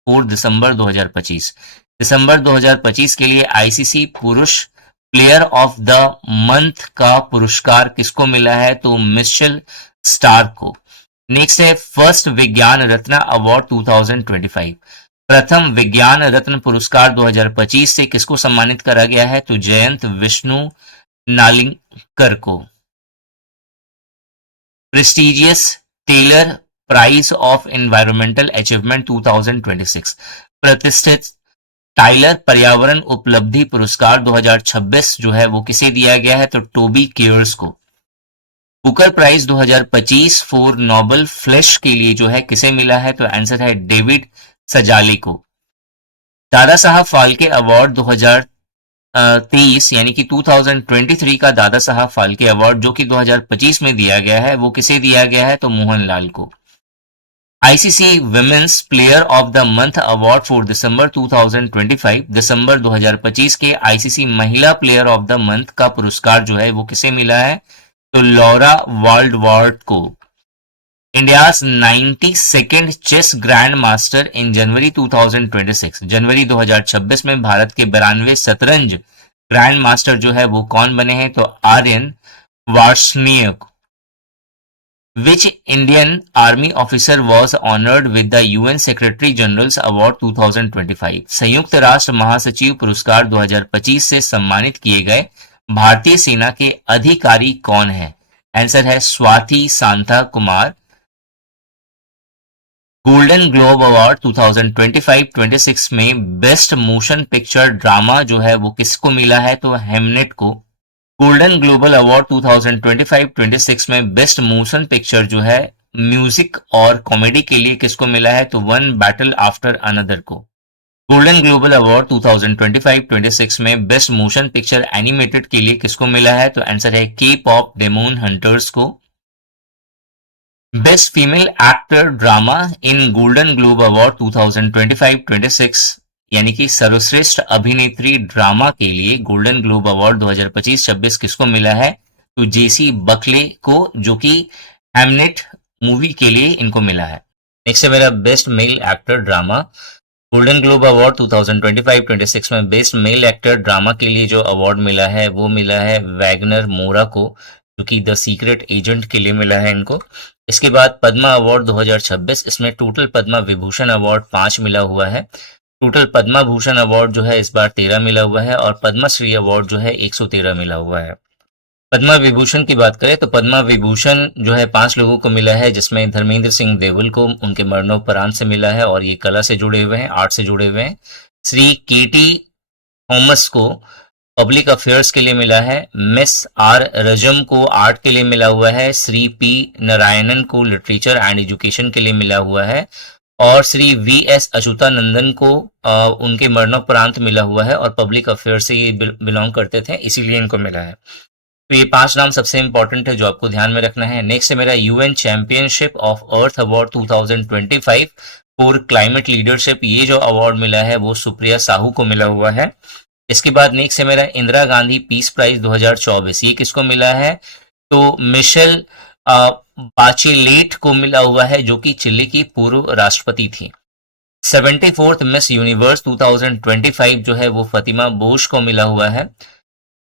for December 2025। दिसंबर 2025 के लिए ICC पुरुष प्लेयर ऑफ द मंथ का पुरस्कार किसको मिला है? तो मिशेल स्टार्क को। नेक्स्ट है फर्स्ट विज्ञान रत्न अवार्ड 2025, प्रथम विज्ञान रत्न पुरस्कार 2025 से किसको सम्मानित करा गया है? तो जयंत विष्णु नालिंकर को। Prestigious Tyler prize of environmental achievement 2026, प्रतिष्ठित टाइलर पर्यावरण उपलब्धि पुरस्कार 2026 जो है वो किसे दिया गया है? तो टोबी केयर्स को। Booker prize 2025 for novel Flesh के लिए जो है किसे मिला है? तो आंसर है डेविड सजाले को। दादा साहब फाल्के अवार्ड 2023 यानी कि 2023 का दादा साहब फाल्के अवार्ड जो कि 2025 में दिया गया है वो किसे दिया गया है? तो मोहनलाल को। ICC women's player of the month award for December 2025, दिसंबर 2025 के ICC महिला प्लेयर ऑफ द मंथ का पुरस्कार जो है वो किसे मिला है? तो लॉरा वाल्डवार्ट को। India's 92nd chess grand master in January 2026, जनवरी 2026 में भारत के 92वें शतरंज ग्रैंड मास्टर जो है वो कौन बने हैं? तो Aryan Varshney. Which Indian army officer was honoured with the UN secretary general's award 2025, संयुक्त राष्ट्र महासचिव पुरस्कार 2025 से सम्मानित किए गए भारतीय सेना के अधिकारी कौन है? आंसर है Swati Santa Kumar. Golden globe award 2025-26 में बेस्ट मोशन पिक्चर ड्रामा जो है वो किसको मिला है? तो हेमनेट को। गोल्डन ग्लोबल अवार्ड 2025-26 में बेस्ट मोशन पिक्चर जो है म्यूजिक और कॉमेडी के लिए किसको मिला है? तो वन बैटल आफ्टर अनदर को। गोल्डन ग्लोबल अवार्ड 2025-26 में बेस्ट मोशन पिक्चर एनिमेटेड के लिए किसको मिला है? तो आंसर है के पॉप डेमोन हंटर्स को। बेस्ट फीमेल एक्टर ड्रामा इन गोल्डन ग्लोब अवार्ड 2025-26 यानी कि सर्वश्रेष्ठ अभिनेत्री ड्रामा के लिए गोल्डन ग्लोब अवार्ड 2025-26 किसको मिला है? तो जेसी बकले को, जो कि हैमनेट मूवी के लिए इनको मिला है। नेक्स्ट है मेरा best male actor drama. Golden globe award 2025-26 में बेस्ट मेल एक्टर ड्रामा के लिए जो अवार्ड मिला है वो मिला है वैगनर मोरा को, जो कि द सीक्रेट एजेंट के लिए मिला है इनको। इसके बाद पद्मा अवार्ड 2026, इसमें टोटल पद्मा विभूषण अवार्ड 5 मिला हुआ है। टोटल पद्मा भूषण अवार्ड जो है इस बार 13 मिला हुआ है और पद्मश्री अवार्ड जो है 113 मिला हुआ है। पद्मा विभूषण की बात करें तो पद्मा विभूषण जो है 5 लोगों को मिला है, जिसमें धर्मेंद्र सिंह देवल को उनके मरणोपरांत से मिला है और ये कला से जुड़े हुए हैं, आर्ट से जुड़े हुए हैं। श्री केटी थॉमस को पब्लिक अफेयर्स के लिए मिला है। मिस आर रजम को आर्ट के लिए मिला हुआ है। श्री पी नारायणन को लिटरेचर एंड एजुकेशन के लिए मिला हुआ है और श्री वी एस अच्युतानंदन को उनके मरणोपरांत मिला हुआ है और पब्लिक अफेयर से ये बिलोंग करते थे, इसीलिए इनको मिला है। तो ये 5 नाम सबसे इंपॉर्टेंट है जो आपको ध्यान में रखना है। नेक्स्ट है मेरा UN championship of earth award 2025 for climate leadership. ये जो अवार्ड मिला है वो सुप्रिया साहू को मिला हुआ है। इसके बाद नेक्स्ट है मेरा इंदिरा गांधी पीस प्राइज 2024। ये किसको मिला है? तो मिशेल बाचेलेट को मिला हुआ है, जो कि चिली की पूर्व राष्ट्रपति थी। 74th मिस यूनिवर्स 2025 जो है वो फतिमा बोश को मिला हुआ है।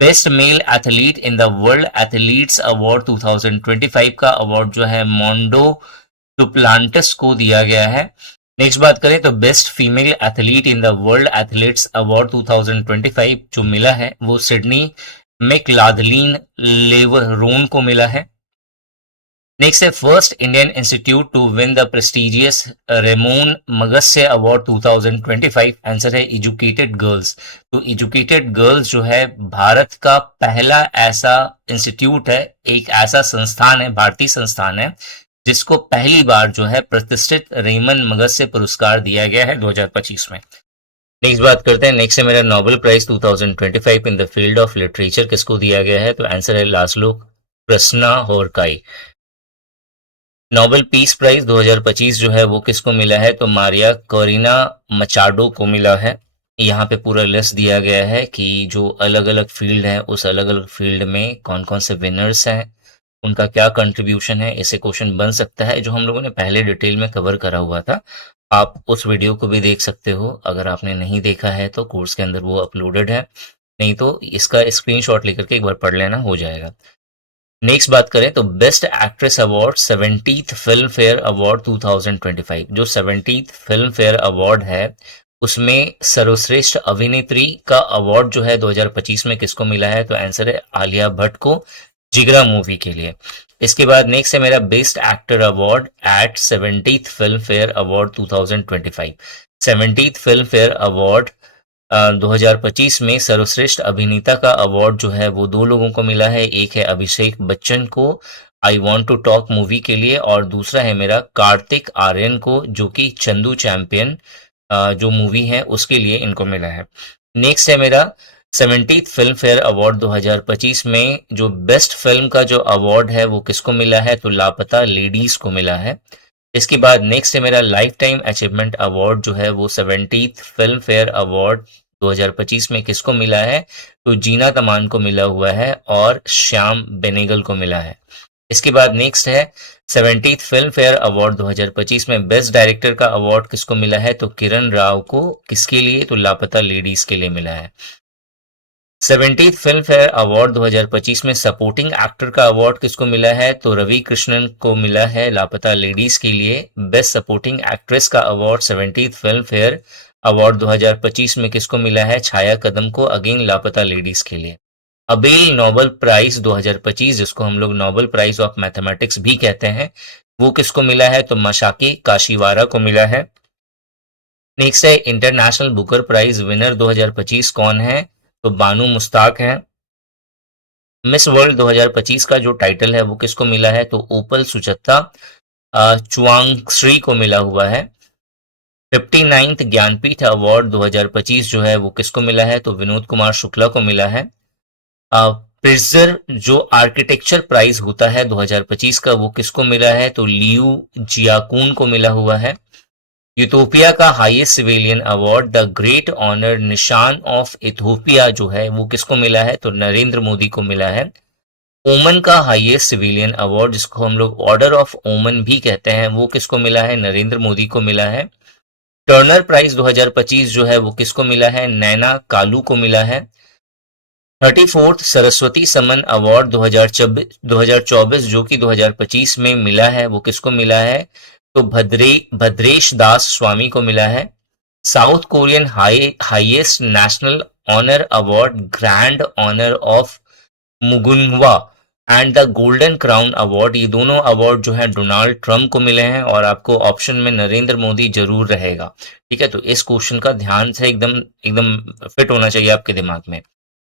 Best male athlete in the world athletes award 2025 का अवार्ड जो है मोंडो डुप्लांटिस को दिया गया है। नेक्स्ट बात करें तो best female athlete in the world athletes award 2025 जो मिला है वो सिडनी मैकलाडलिन लेवरोन को मिला है। नेक्स्ट है first Indian institute to win the prestigious Ramon Magsaysay award 2025। Answer है एजुकेटेड गर्ल्स। तो एजुकेटेड गर्ल्स जो है भारत का पहला ऐसा इंस्टीट्यूट है, एक ऐसा संस्थान है, भारतीय संस्थान है, जिसको पहली बार जो है प्रतिष्ठित रेमन मगस्य पुरस्कार दिया गया है 2025 में। नेक्स्ट बात करते हैं। नेक्स्ट है मेरा Nobel prize 2025 in the field of literature किसको दिया गया है? तो आंसर है Laszlo Krasznahorkai. Nobel peace prize 2025 जो है वो किसको मिला है? तो मारिया कोरिना मचाडो को मिला है। यहाँ पे पूरा लिस्ट दिया गया है कि जो अलग अलग फील्ड है उस अलग अलग फील्ड में कौन कौन से विनर्स हैं, उनका क्या कंट्रीब्यूशन है। ऐसे क्वेश्चन बन सकता है जो हम लोगों ने पहले डिटेल में कवर करा हुआ था। आप उस वीडियो को भी देख सकते हो, अगर आपने नहीं देखा है तो कोर्स के अंदर वो अपलोडेड है, नहीं तो इसका स्क्रीनशॉट लेकर के एक बार पढ़ लेना, हो जाएगा। नेक्स्ट बात करें तो best actress award 70th film fair award 2025। जो 70th फिल्म फेयर अवार्ड है उसमें सर्वश्रेष्ठ अभिनेत्री का अवार्ड जो है 2025 में किसको मिला है? तो आंसर है आलिया भट्ट को, जिगरा मूवी के लिए। इसके बाद नेक्स्ट है मेरा best actor award eight 70th film fair award 2025। 70th film fair award 2025 में सर्वश्रेष्ठ अभिनेता का अवार्ड जो है वो 2 लोगों को मिला है। एक है अभिषेक बच्चन को I want to talk movie के लिए और दूसरा है मेरा कार्तिक आर्यन को, जो कि चंदू चैंपियन जो मूवी है उसके लिए इनको मिला है। नेक्स्ट है मेरा 70th फिल्म फेयर अवार्ड 2025 में जो बेस्ट फिल्म का जो अवार्ड है वो किसको मिला है? तो लापता लेडीज को मिला है। इसके बाद नेक्स्ट है मेरा लाइफ टाइम अचीवमेंट अवार्ड जो है वो 70th फिल्म फेयर अवार्ड 2025 में किसको मिला है? तो जीना तमान को मिला हुआ है और श्याम बेनेगल को मिला है। इसके बाद नेक्स्ट है 70th फिल्म फेयर अवार्ड 2025 में बेस्ट डायरेक्टर का अवार्ड किसको मिला है? तो किरण राव को, किसके लिए? तो लापता लेडीज के लिए मिला है। 70th फिल्म फेयर अवार्ड 2025 में सपोर्टिंग एक्टर का अवार्ड किसको मिला है? तो रवि कृष्णन को मिला है लापता लेडीज के लिए। बेस्ट सपोर्टिंग एक्ट्रेस का award 70th film fair award 2025 में किसको मिला है? छाया कदम को, अगेन लापता लेडीज के लिए। अबेल नोबेल प्राइज 2025 जिसको हम लोग नोबेल प्राइज ऑफ मैथमेटिक्स भी कहते हैं, वो किसको मिला है? तो मशाकी काशीवारा को मिला है। नेक्स्ट है इंटरनेशनल बुकर प्राइज विनर 2025 कौन है? तो बानू मुस्ताक है। मिस वर्ल्ड 2025 का जो टाइटल है वो किसको मिला है? तो ओपल सुचत्ता चुआंगश्री को मिला हुआ है। 59th ज्ञानपीठ अवार्ड 2025 जो है वो किसको मिला है? तो विनोद कुमार शुक्ला को मिला है। प्रिजर जो आर्किटेक्चर प्राइज होता है 2025 का वो किसको मिला है? तो लियू जियाकून को मिला हुआ है। यूथोपिया का highest civilian award the great honour Nishan of Ethiopia जो है वो किसको मिला है? तो नरेंद्र मोदी को मिला है। ओमन का हाईएस्ट सिविलियन अवार्ड जिसको हम लोग ऑर्डर ऑफ ओमन भी कहते हैं वो किसको मिला है? नरेंद्र मोदी को मिला है। टर्नर प्राइज 2025 जो है वो किसको मिला है? नैना कालू को मिला है। 34th सरस्वती समन अवार्ड 2024 जो कि 2025 में मिला है वो किसको मिला है? तो भद्रेश दास स्वामी को मिला है। South Korean highest national honour award grand honour of Mugunghwa and the golden crown award, ये दोनों अवार्ड जो है डोनाल्ड ट्रंप को मिले हैं और आपको ऑप्शन में नरेंद्र मोदी जरूर रहेगा। ठीक है, तो इस क्वेश्चन का ध्यान से एकदम एकदम फिट होना चाहिए आपके दिमाग में।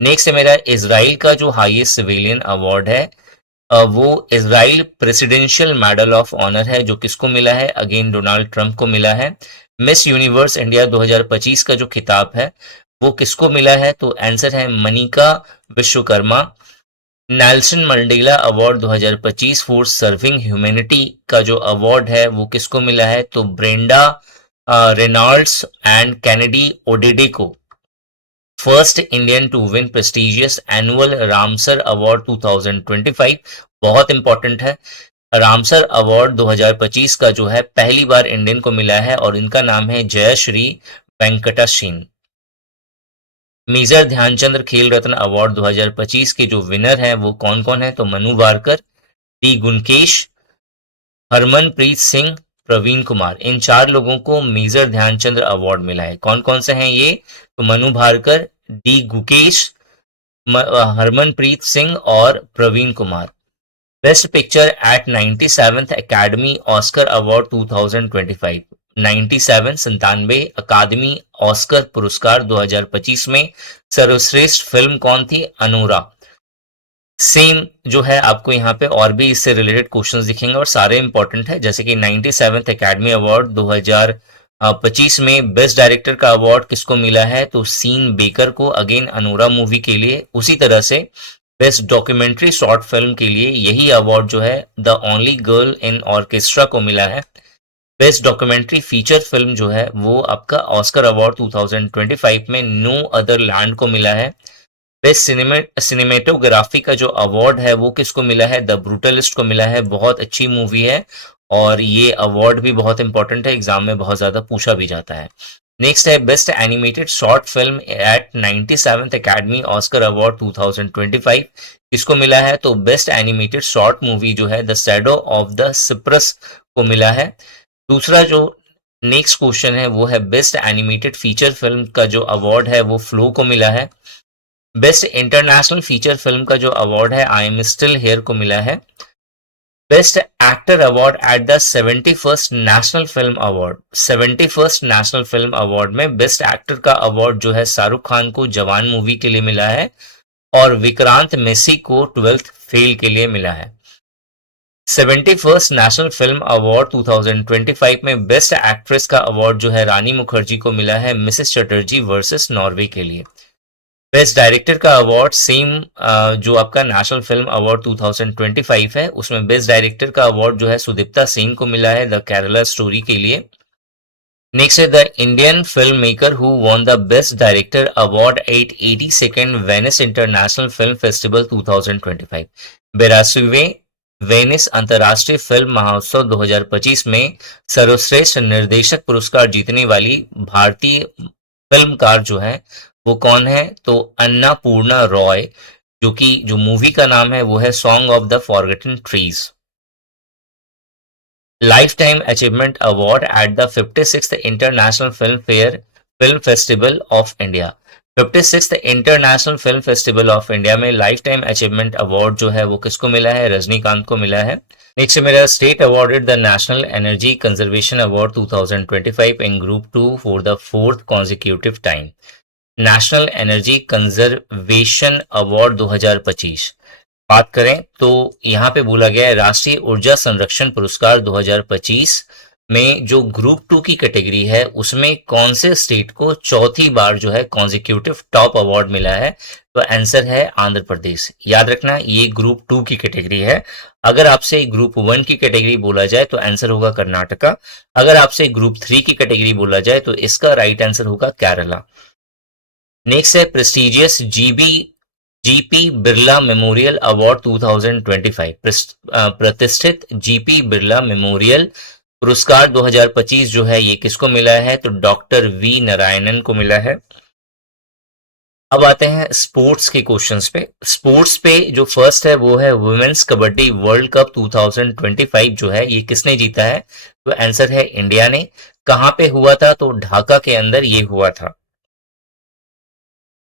नेक्स्ट है मेरा इजराइल का जो हाईएस्ट सिविलियन अवार्ड है, वो Israel presidential medal of honour है, जो किसको मिला है? अगेन डोनाल्ड ट्रंप को मिला है। मिस यूनिवर्स इंडिया 2025 का जो खिताब है वो किसको मिला है? तो आंसर है Manika Vishwakarma. Nelson Mandela award 2025 for serving humanity का जो अवार्ड है वो किसको मिला है? तो Brenda Reynolds and Kennedy Odede को। First Indian to win prestigious annual Ramsar award 2025, बहुत इंपॉर्टेंट है। रामसर अवार्ड 2025 का जो है पहली बार इंडियन को मिला है और इनका नाम है जयश्री वेंकटाशीन। मेजर ध्यानचंद्र खेल रत्न अवार्ड 2025 के जो विनर हैं वो कौन कौन है? तो मनु वारकर, टी गुनकेश, हरमनप्रीत सिंह, प्रवीण कुमार, इन 4 लोगों को मेजर ध्यानचंद्र अवार्ड मिला है। कौन कौन से हैं ये? तो मनु भार्कर, डी गुकेश, हरमनप्रीत सिंह और Praveen Kumar. Best picture at 97th academy Oscar award 2025, 97 अकादमी ऑस्कर पुरस्कार 2025 में सर्वश्रेष्ठ फिल्म कौन थी? अनोरा। सेम जो है आपको यहाँ पे और भी इससे रिलेटेड क्वेश्चंस दिखेंगे और सारे इंपॉर्टेंट है, जैसे कि 97th अकेडमी अवार्ड 2025 में बेस्ट डायरेक्टर का अवार्ड किसको मिला है? तो सीन बेकर को, अगेन अनोरा मूवी के लिए। उसी तरह से बेस्ट डॉक्यूमेंट्री शॉर्ट फिल्म के लिए यही अवार्ड जो है the only girl in orchestra को मिला है। बेस्ट डॉक्यूमेंट्री फीचर फिल्म जो है वो आपका ऑस्कर अवार्ड 2025 में नो अदर लैंड को मिला है। बेस्ट सिनेमेटोग्राफी का जो अवार्ड है वो किसको मिला है? द ब्रूटलिस्ट को मिला है। बहुत अच्छी मूवी है और ये अवार्ड भी बहुत इंपॉर्टेंट है, एग्जाम में बहुत ज्यादा पूछा भी जाता है। नेक्स्ट है best animated short film at 97th academy Oscar award 2025 किसको मिला है? तो बेस्ट एनिमेटेड शॉर्ट मूवी जो है the shadow of the Cyprus को मिला है। दूसरा जो नेक्स्ट क्वेश्चन है वो है बेस्ट एनिमेटेड फीचर फिल्म का जो अवार्ड है वो फ्लो को मिला है। बेस्ट इंटरनेशनल फीचर फिल्म का जो अवार्ड है आई एम स्टिल हियर को मिला है। Best actor award at the 71st national film award, 71st national film award में बेस्ट एक्टर का अवार्ड जो है शाहरुख खान को जवान मूवी के लिए मिला है और विक्रांत मेसी को 12th फेल के लिए मिला है। 71st नेशनल फिल्म अवार्ड 2025 में बेस्ट एक्ट्रेस का अवार्ड जो है रानी मुखर्जी को मिला है मिसेस चटर्जी वर्सेस नॉर्वे के लिए। बेस्ट डायरेक्टर का अवार्ड सेम जो आपका नेशनल फिल्म अवार्ड 2025 है उसमें बेस्ट डायरेक्टर का अवार्ड जो है सुदीप्ता सेन को मिला है द केरला स्टोरी के लिए। नेक्स्ट है the Indian film maker who won the best director award at 82nd Venice international film festival 2025, 82वें वेनिस अंतर्राष्ट्रीय फिल्म महोत्सव 2025 में सर्वश्रेष्ठ निर्देशक पुरस्कार जीतने वाली भारतीय फिल्मकार जो है वो कौन है? तो अन्नापूर्णा रॉय, जो मूवी का नाम है वो है song of the forgotten trees. Life time achievement award at the 56th international film festival of India, 56th international film festival of India में लाइफ टाइम अचीवमेंट अवार्ड जो है वो किसको मिला है? रजनीकांत को मिला है। नेक्स्ट मेरा state awarded the national energy conservation award 2025 in group 2 for the 4th consecutive time. National energy conservation award 2025 बात करें तो यहाँ पे बोला गया है राष्ट्रीय ऊर्जा संरक्षण पुरस्कार 2025 में जो ग्रुप 2 की कैटेगरी है उसमें कौन से स्टेट को चौथी बार जो है कॉन्जिक्यूटिव टॉप अवार्ड मिला है? तो आंसर है आंध्र प्रदेश। याद रखना ये ग्रुप 2 की कैटेगरी है। अगर आपसे ग्रुप 1 की कैटेगरी बोला जाए तो आंसर होगा कर्नाटका। अगर आपसे ग्रुप 3 की कैटेगरी बोला जाए तो इसका राइट आंसर होगा केरला। नेक्स्ट है prestigious GP Birla memorial award 2025, प्रतिष्ठित जीपी बिरला मेमोरियल पुरस्कार 2025 जो है ये किसको मिला है? तो डॉक्टर वी नारायणन को मिला है। अब आते हैं स्पोर्ट्स के क्वेश्चंस पे। स्पोर्ट्स पे जो फर्स्ट है वो है वुमेन्स कबड्डी वर्ल्ड कप 2025 जो है ये किसने जीता है? तो आंसर है इंडिया ने। कहां पे हुआ था? तो ढाका के अंदर ये हुआ था।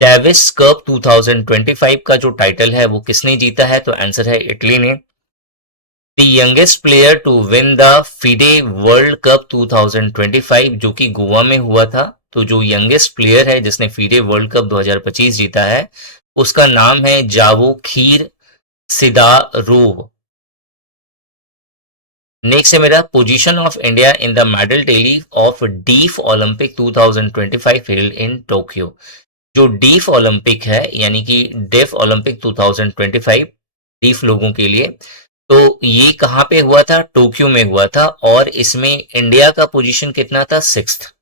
डेविस कप 2025 का जो टाइटल है वो किसने जीता है? तो आंसर है इटली ने। The youngest player to win the FIDE world cup 2025 जो कि गोवा में हुआ था। तो जो यंगेस्ट प्लेयर है जिसने फिडे वर्ल्ड कप 2025 जीता है उसका नाम है जावो खीर सिदारोव। नेक्स्ट है मेरा position of India in the medal tally of deaf Olympic 2025 held in Tokyo. जो डीफ ओलंपिक है यानी कि डेफ ओलंपिक 2025 डीफ लोगों के लिए, तो ये कहां पे हुआ था? टोक्यो में हुआ था और इसमें इंडिया का पोजीशन कितना था? 6th।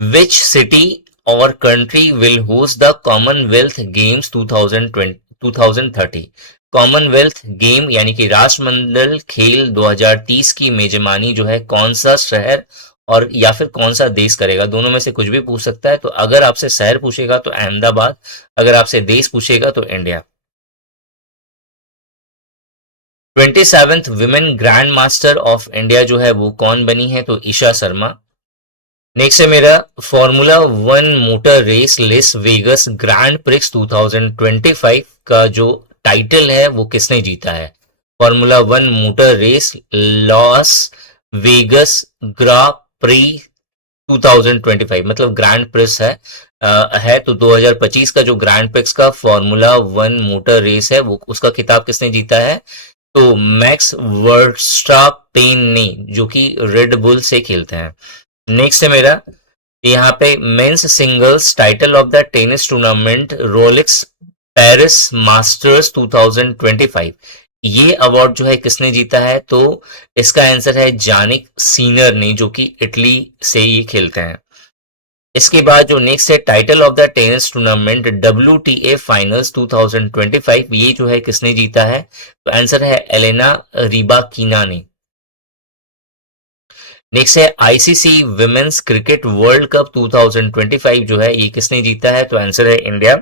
विच सिटी और country will host the Commonwealth games 2030? Commonwealth game यानी कि राष्ट्रमंडल खेल 2030 की मेजबानी जो है कौन सा शहर और या फिर कौन सा देश करेगा? दोनों में से कुछ भी पूछ सकता है। तो अगर आपसे शहर पूछेगा तो अहमदाबाद, अगर आपसे देश पूछेगा तो India. 27th women grand master of India जो है वो कौन बनी है? तो ईशा शर्मा। नेक्स्ट है मेरा formula one motor race Las Vegas grand prix 2025 का जो टाइटल है वो किसने जीता है? Formula one motor race Las Vegas grand prix 2025 मतलब ग्रैंड प्रिक्स है तो 2025 का जो ग्रैंड प्रिक्स का फॉर्मूला वन मोटर रेस है वो उसका खिताब किसने जीता है? तो मैक्स वर्स्टापेन ने, जो कि रेड बुल से खेलते हैं। नेक्स्ट है मेरा यहाँ पे men's singles title of the tennis tournament Rolex Paris masters 2025 ये अवार्ड जो है किसने जीता है? तो इसका आंसर है जानिक सीनर ने, जो कि इटली से ये खेलते हैं। इसके बाद जो नेक्स्ट है title of the tennis tournament WTA finals 2025 ये जो है किसने जीता है? तो आंसर है एलेना रिबाकिना ने। नेक्स्ट है ICC women's cricket world cup 2025 जो है ये किसने जीता है? तो आंसर है इंडिया।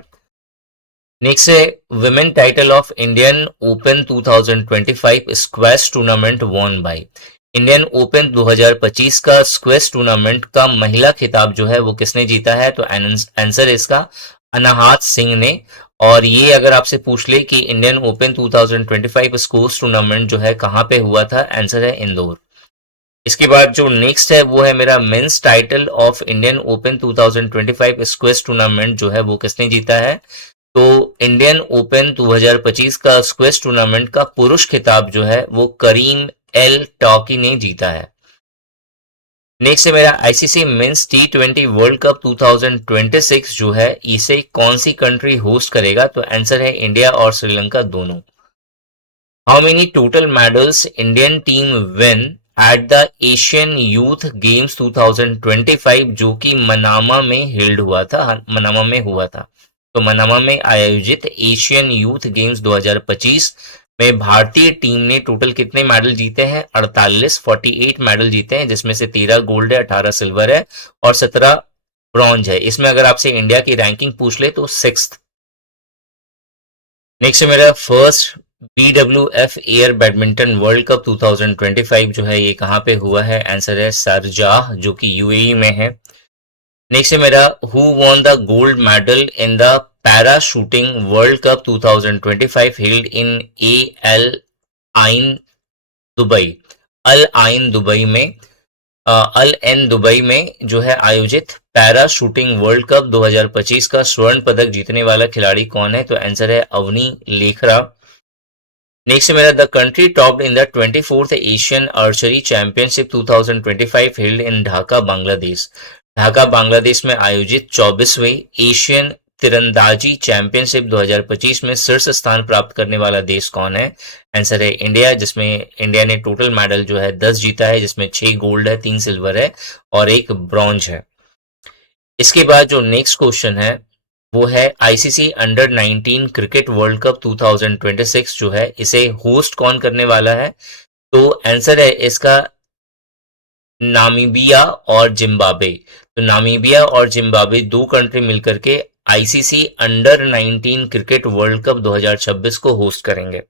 नेक्स्ट है women title of Indian open 2025 squash tournament won by. Indian open 2025 का स्क्वैश टूर्नामेंट का महिला खिताब जो है वो किसने जीता है? तो आंसर इसका अनाहत सिंह ने। और ये अगर आपसे पूछ ले कि इंडियन ओपन 2025 स्क्वैश टूर्नामेंट जो है कहां पे हुआ था? आंसर है इंदौर। इसके बाद जो नेक्स्ट है वो है मेरा men's title of Indian open 2025 squash tournament जो है वो किसने जीता है? तो इंडियन ओपन 2025 का स्क्वैश टूर्नामेंट का पुरुष खिताब जो है वो करीम एल टॉकी ने जीता है। नेक्स्ट है मेरा ICC men's T20 world cup 2026 जो है इसे कौन सी कंट्री होस्ट करेगा? तो आंसर है इंडिया और श्रीलंका दोनों। How many total medals Indian team win at the Asian youth games 2025 जो कि मनामा में हेल्ड हुआ था, मनामा में हुआ था। तो मनामा में आयोजित एशियन यूथ गेम्स 2025 में भारतीय टीम ने टोटल कितने मेडल जीते हैं? 48 मेडल जीते हैं, जिसमें से 13 गोल्ड है, 18 सिल्वर है और 17 ब्रॉन्ज है। इसमें अगर आपसे इंडिया की रैंकिंग पूछ ले तो 6th। नेक्स्ट है मेरा first BWF air badminton world cup 2025 जो है ये कहां पे हुआ है? आंसर है शारजाह जो कि यूएई में है। नेक्स्ट है मेरा who won the gold medal in the para shooting world cup 2025 held in L आइन दुबई। अल आइन दुबई में अल एन दुबई में जो है आयोजित पैरा शूटिंग वर्ल्ड कप 2025 का स्वर्ण पदक जीतने वाला खिलाड़ी कौन है? तो आंसर है अवनी लेखरा। नेक्स्ट है मेरा the country topped in the 24th Asian archery championship 2025 held इन ढाका बांग्लादेश। ढाका बांग्लादेश में आयोजित 24वें एशियन तीरंदाजी चैंपियनशिप 2025 में शीर्ष स्थान प्राप्त करने वाला देश कौन है? आंसर है इंडिया, जिसमें इंडिया ने टोटल मेडल जो है 10 जीता है, जिसमें 6 गोल्ड है, 3 सिल्वर है और 1 ब्रॉन्ज है। इसके बाद जो नेक्स्ट क्वेश्चन है वो है ICC under 19 cricket world cup 2026 जो है इसे होस्ट कौन करने वाला है? तो आंसर है इसका नामीबिया और जिम्बाब्वे। तो नामीबिया और जिम्बाब्वे दो कंट्री मिलकर के ICC under 19 cricket world cup 2026 को होस्ट करेंगे।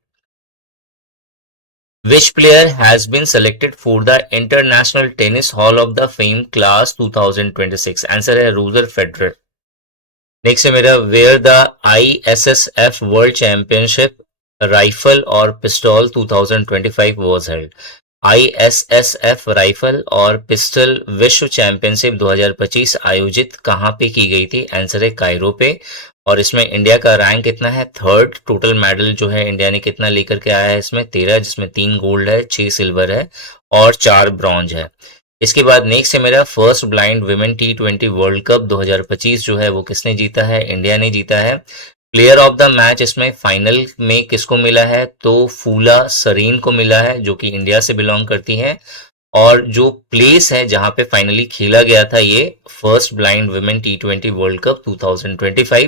Which player has been selected for the International Tennis Hall of the Fame Class 2026? Answer है रोजर फेडरर। नेक्स्ट है मेरा, where the ISSF world championship rifle और pistol 2025 was held. ISSF rifle और पिस्टल विश्व चैंपियनशिप 2025 आयोजित कहां पे की गई थी? आंसर है कायरो पे। और इसमें इंडिया का रैंक कितना है? थर्ड। टोटल मेडल जो है इंडिया ने कितना लेकर के आया है इसमें? 13, जिसमें 3 गोल्ड है, 6 सिल्वर है और 4 ब्रॉन्ज है। इसके बाद नेक्स्ट है मेरा, first blind women T20 world cup 2025 जो है वो किसने जीता है? इंडिया ने जीता है। प्लेयर ऑफ द मैच इसमें फाइनल में किसको मिला है? तो फूला सरीन को मिला है, जो कि इंडिया से बिलोंग करती है। और जो प्लेस है जहां पे फाइनली खेला गया था ये first blind women T20 world cup 2025,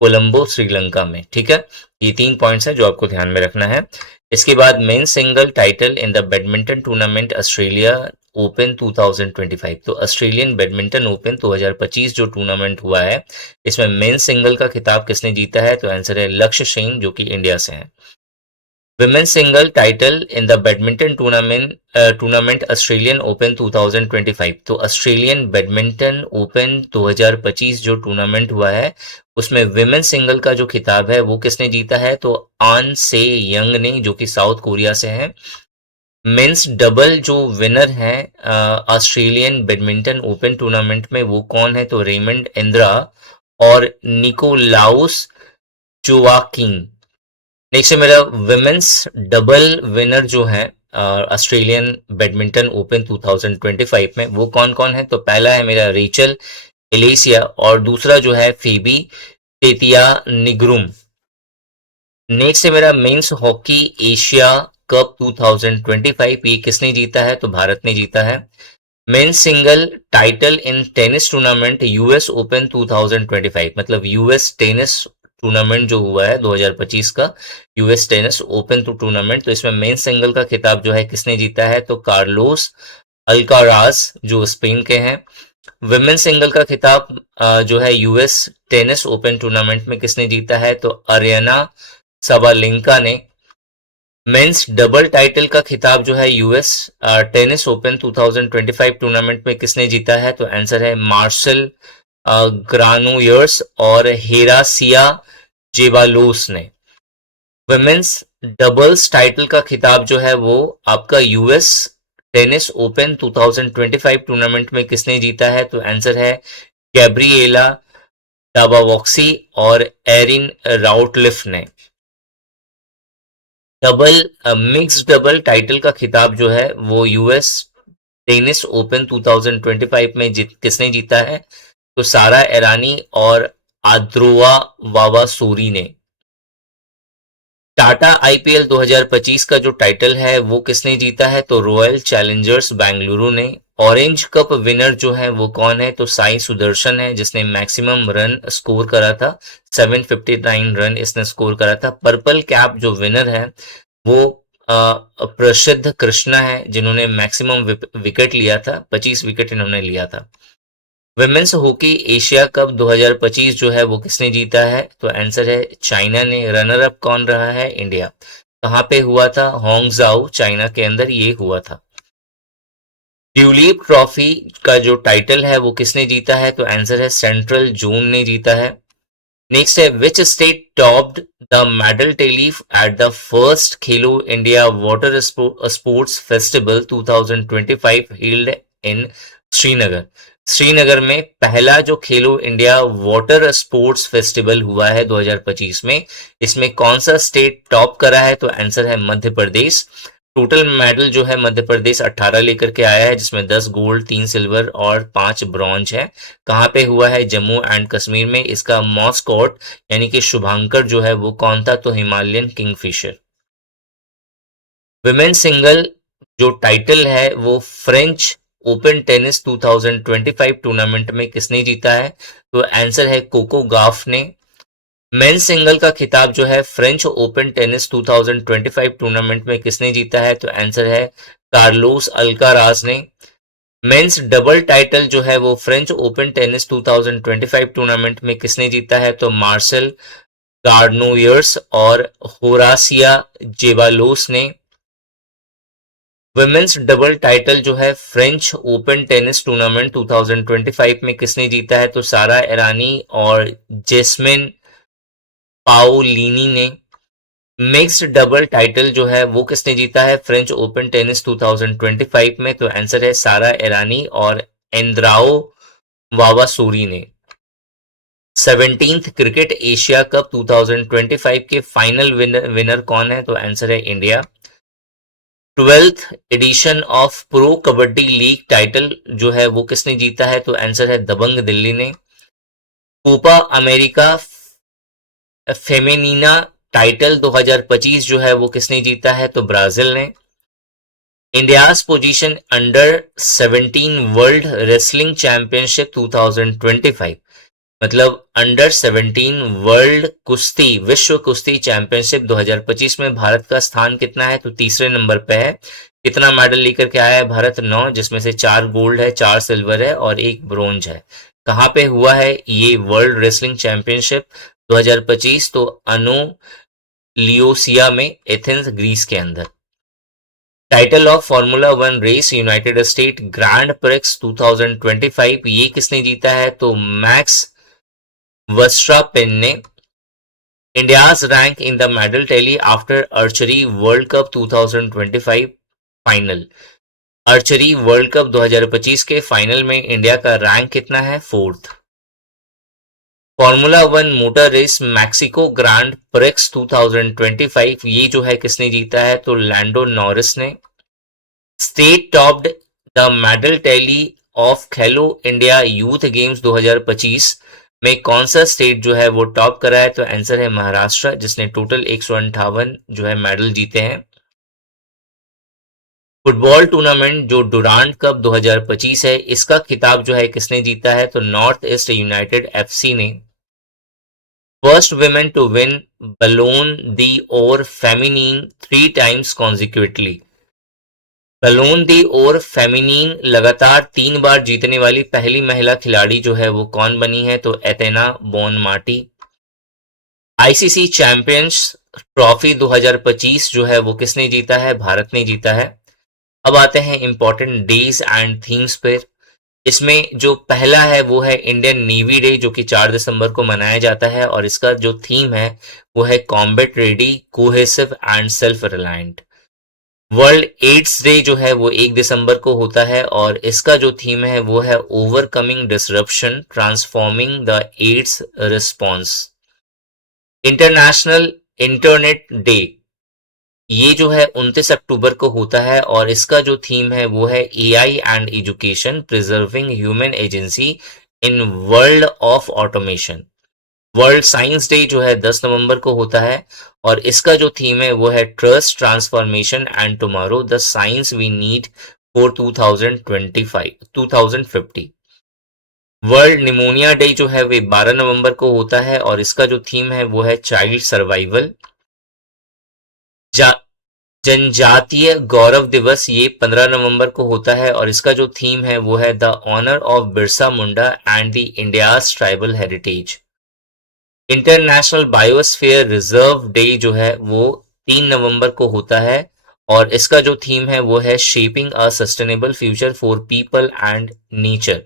Colombo Sri Lanka में। ठीक है, ये 3 पॉइंट्स है जो आपको ध्यान में रखना है। इसके बाद men single title in the badminton tournament Australia open 2025, तो ऑस्ट्रेलियन बैडमिंटन ओपन 2025 जो टूर्नामेंट हुआ है इसमें मेन सिंगल का खिताब किसने जीता है? तो आंसर है लक्ष्य सेन, जो कि इंडिया से है। Women single title in the badminton tournament Australian open 2025, तो ऑस्ट्रेलियन बैडमिंटन ओपन 2025 जो टूर्नामेंट हुआ है उसमें विमेन सिंगल का जो खिताब है वो किसने जीता है? तो आन से यंग ने, जो कि साउथ कोरिया से है। मेंस डबल जो विनर है ऑस्ट्रेलियन बैडमिंटन ओपन टूर्नामेंट में वो कौन है? तो रेमंड इंद्रा और निकोलाउस जोआकिन। नेक्स्ट है मेरा, विमेंस डबल विनर जो है ऑस्ट्रेलियन बैडमिंटन ओपन 2025 में वो कौन कौन है? तो पहला है मेरा रेचल एलेसिया और दूसरा जो है फेबी टेतिया निग्रुम। नेक्स्ट है मेरा, मेंस हॉकी एशिया कप 2025, ये किसने जीता है? तो भारत ने जीता है। Men's single title in tennis tournament US open 2025, मतलब यूएस टेनिस टूर्नामेंट जो हुआ है 2025 का यूएस टेनिस ओपन टूर्नामेंट, तो इसमें मेन सिंगल का खिताब जो है किसने जीता है? तो कार्लोस अल्काराज जो स्पेन के हैं। विमेन सिंगल का खिताब जो है यूएस टेनिस ओपन टूर्नामेंट में किसने जीता है? तो अरियाना सबालेंका ने। मेंस डबल टाइटल का खिताब जो है यूएस टेनिस ओपन 2025 टूर्नामेंट में किसने जीता है? तो आंसर है मार्शल ग्रानोयर्स और हेरासिया जेबालोस ने। वुमेन्स डबल्स टाइटल का खिताब जो है वो आपका यूएस टेनिस ओपन 2025 टूर्नामेंट में किसने जीता है? तो आंसर है गैब्रिएला डाबावॉक्सी और एरिन राउटलिफ ने। डबल मिक्स डबल टाइटल का खिताब जो है वो यूएस टेनिस ओपन 2025 में किसने जीता है? तो सारा ईरानी और आद्रोवा वावासोरी ने। टाटा आईपीएल 2025 का जो टाइटल है वो किसने जीता है? तो रॉयल चैलेंजर्स बेंगलुरु ने। ऑरेंज कप विनर जो है वो कौन है? तो साई सुदर्शन है, जिसने मैक्सिमम रन स्कोर करा था, 759 रन इसने स्कोर करा था। पर्पल कैप जो विनर है वो प्रसिद्ध कृष्णा है, जिन्होंने मैक्सिमम विकेट लिया था, 25 विकेट इन्होंने लिया था। विमेंस हॉकी एशिया कप 2025 जो है वो किसने जीता है? तो आंसर है चाइना ने। रनर अप कौन रहा है? इंडिया। कहां पे हुआ था? होंगजाओ चाइना के अंदर ये हुआ था। ट्यूलिप ट्रॉफी का जो टाइटल है वो किसने जीता है? तो आंसर है सेंट्रल जोन ने जीता है। नेक्स्ट है, which state topped the medal tally at the first Khelo India water sports festival 2025 held in Srinagar. Srinagar में पहला जो खेलो इंडिया वाटर स्पोर्ट्स फेस्टिवल हुआ है 2025 में, इसमें कौन सा स्टेट टॉप करा है? तो आंसर है मध्य प्रदेश। टोटल मेडल जो है मध्य प्रदेश 18 लेकर के आया है, जिसमें 10 गोल्ड, 3 सिल्वर और 5 ब्रॉन्ज है। कहाँ पे हुआ है? जम्मू एंड कश्मीर में। इसका मॉस्कॉट यानी कि शुभांकर जो है वो कौन था? तो हिमालयन किंगफिशर। विमेन सिंगल जो टाइटल है वो फ्रेंच ओपन टेनिस 2025 टूर्नामेंट में किसने जीता है? तो आंसर है कोको गाफ ने। मेन सिंगल का खिताब जो है फ्रेंच ओपन टेनिस 2025 टूर्नामेंट में किसने जीता है? तो आंसर है कार्लोस अल्काराज ने। मेंस डबल टाइटल जो है वो फ्रेंच ओपन टेनिस 2025 टूर्नामेंट में किसने जीता है? तो मार्शल गार्डनोयर्स और होरासिया जेबालोस ने। वुमेन्स डबल टाइटल जो है फ्रेंच ओपन टेनिस टूर्नामेंट 2025 में किसने जीता है? तो सारा ईरानी और जेस्मिन पाओलिनी ने। मिक्स्ड डबल टाइटल जो है वो किसने जीता है फ्रेंच ओपन टेनिस 2025 में? तो आंसर है सारा ईरानी और एंद्राओ वावासूरी ने। 17th क्रिकेट एशिया कप 2025 के फाइनल विनर कौन है? तो आंसर है India. 12th edition of pro kabaddi league title जो है वो किसने जीता है? तो आंसर है दबंग दिल्ली ने। कोपा अमेरिका फेमेनिना टाइटल 2025 जो है वो किसने जीता है? तो ब्राजील ने। India's position under 17 world wrestling championship 2025, मतलब अंडर 17 वर्ल्ड कुश्ती विश्व कुश्ती चैंपियनशिप 2025 में भारत का स्थान कितना है? तो तीसरे नंबर पे है। कितना मेडल लेकर के आया है भारत? 9, जिसमें से 4 गोल्ड है, 4 सिल्वर है और 1 ब्रोंज है। कहाँ पे हुआ है ये वर्ल्ड रेसलिंग चैंपियनशिप 2025? तो अनु लियोसिया में, एथेंस ग्रीस के अंदर। Title of formula one race United State grand prix 2025 ये किसने जीता है? तो मैक्स वर्स्टापेन ने। India's rank in the medal tally after archery world cup 2025 final. Archery world cup 2025 के फाइनल में इंडिया का रैंक कितना है? 4th। Formula one motor race Mexico grand prix 2025 ये जो है किसने जीता है? तो लैंडो नॉरिस ने। State topped the medal tally of Khelo India youth games 2025 में कौन सा स्टेट जो है वो टॉप करा है? तो आंसर है महाराष्ट्र, जिसने टोटल 158 जो है मेडल जीते हैं। फुटबॉल टूर्नामेंट जो डुरांड कप 2025 है इसका खिताब जो है किसने जीता है? तो नॉर्थ ईस्ट यूनाइटेड एफसी ने। फर्स्ट वुमेन टू विन बलोन दी और फेमिनीन 3 टाइम्स कॉन्जिक्यूटिवली। बलोन दी और फेमिनीन लगातार 3 बार जीतने वाली पहली महिला खिलाड़ी जो है वो कौन बनी है? तो Athena Bonmati. ICC champions trophy 2025 जो है वो किसने जीता है? भारत ने जीता है। अब आते हैं इंपॉर्टेंट डेज एंड थीम्स पर। इसमें जो पहला है वो है इंडियन नेवी डे, जो कि 4 दिसंबर को मनाया जाता है और इसका जो थीम है वो है combat ready, cohesive and self reliant. World AIDS day जो है वो 1 दिसंबर को होता है और इसका जो थीम है वो है overcoming disruption transforming the AIDS response. International internet day ये जो है 29 अक्टूबर को होता है और इसका जो थीम है वो है AI and education preserving human agency in world of automation. World science day जो है 10 नवंबर को होता है और इसका जो थीम है वो है trust transformation and tomorrow the science we need for 2050। World pneumonia day जो है वे 12 नवंबर को होता है और इसका जो थीम है वो है चाइल्ड सर्वाइवल। जनजातीय गौरव दिवस ये 15 नवंबर को होता है और इसका जो थीम है वो है the honour of Birsa Munda and the India's tribal heritage. International biosphere reserve day जो है वो 3 नवंबर को होता है और इसका जो थीम है वो है shaping a sustainable future for people and nature.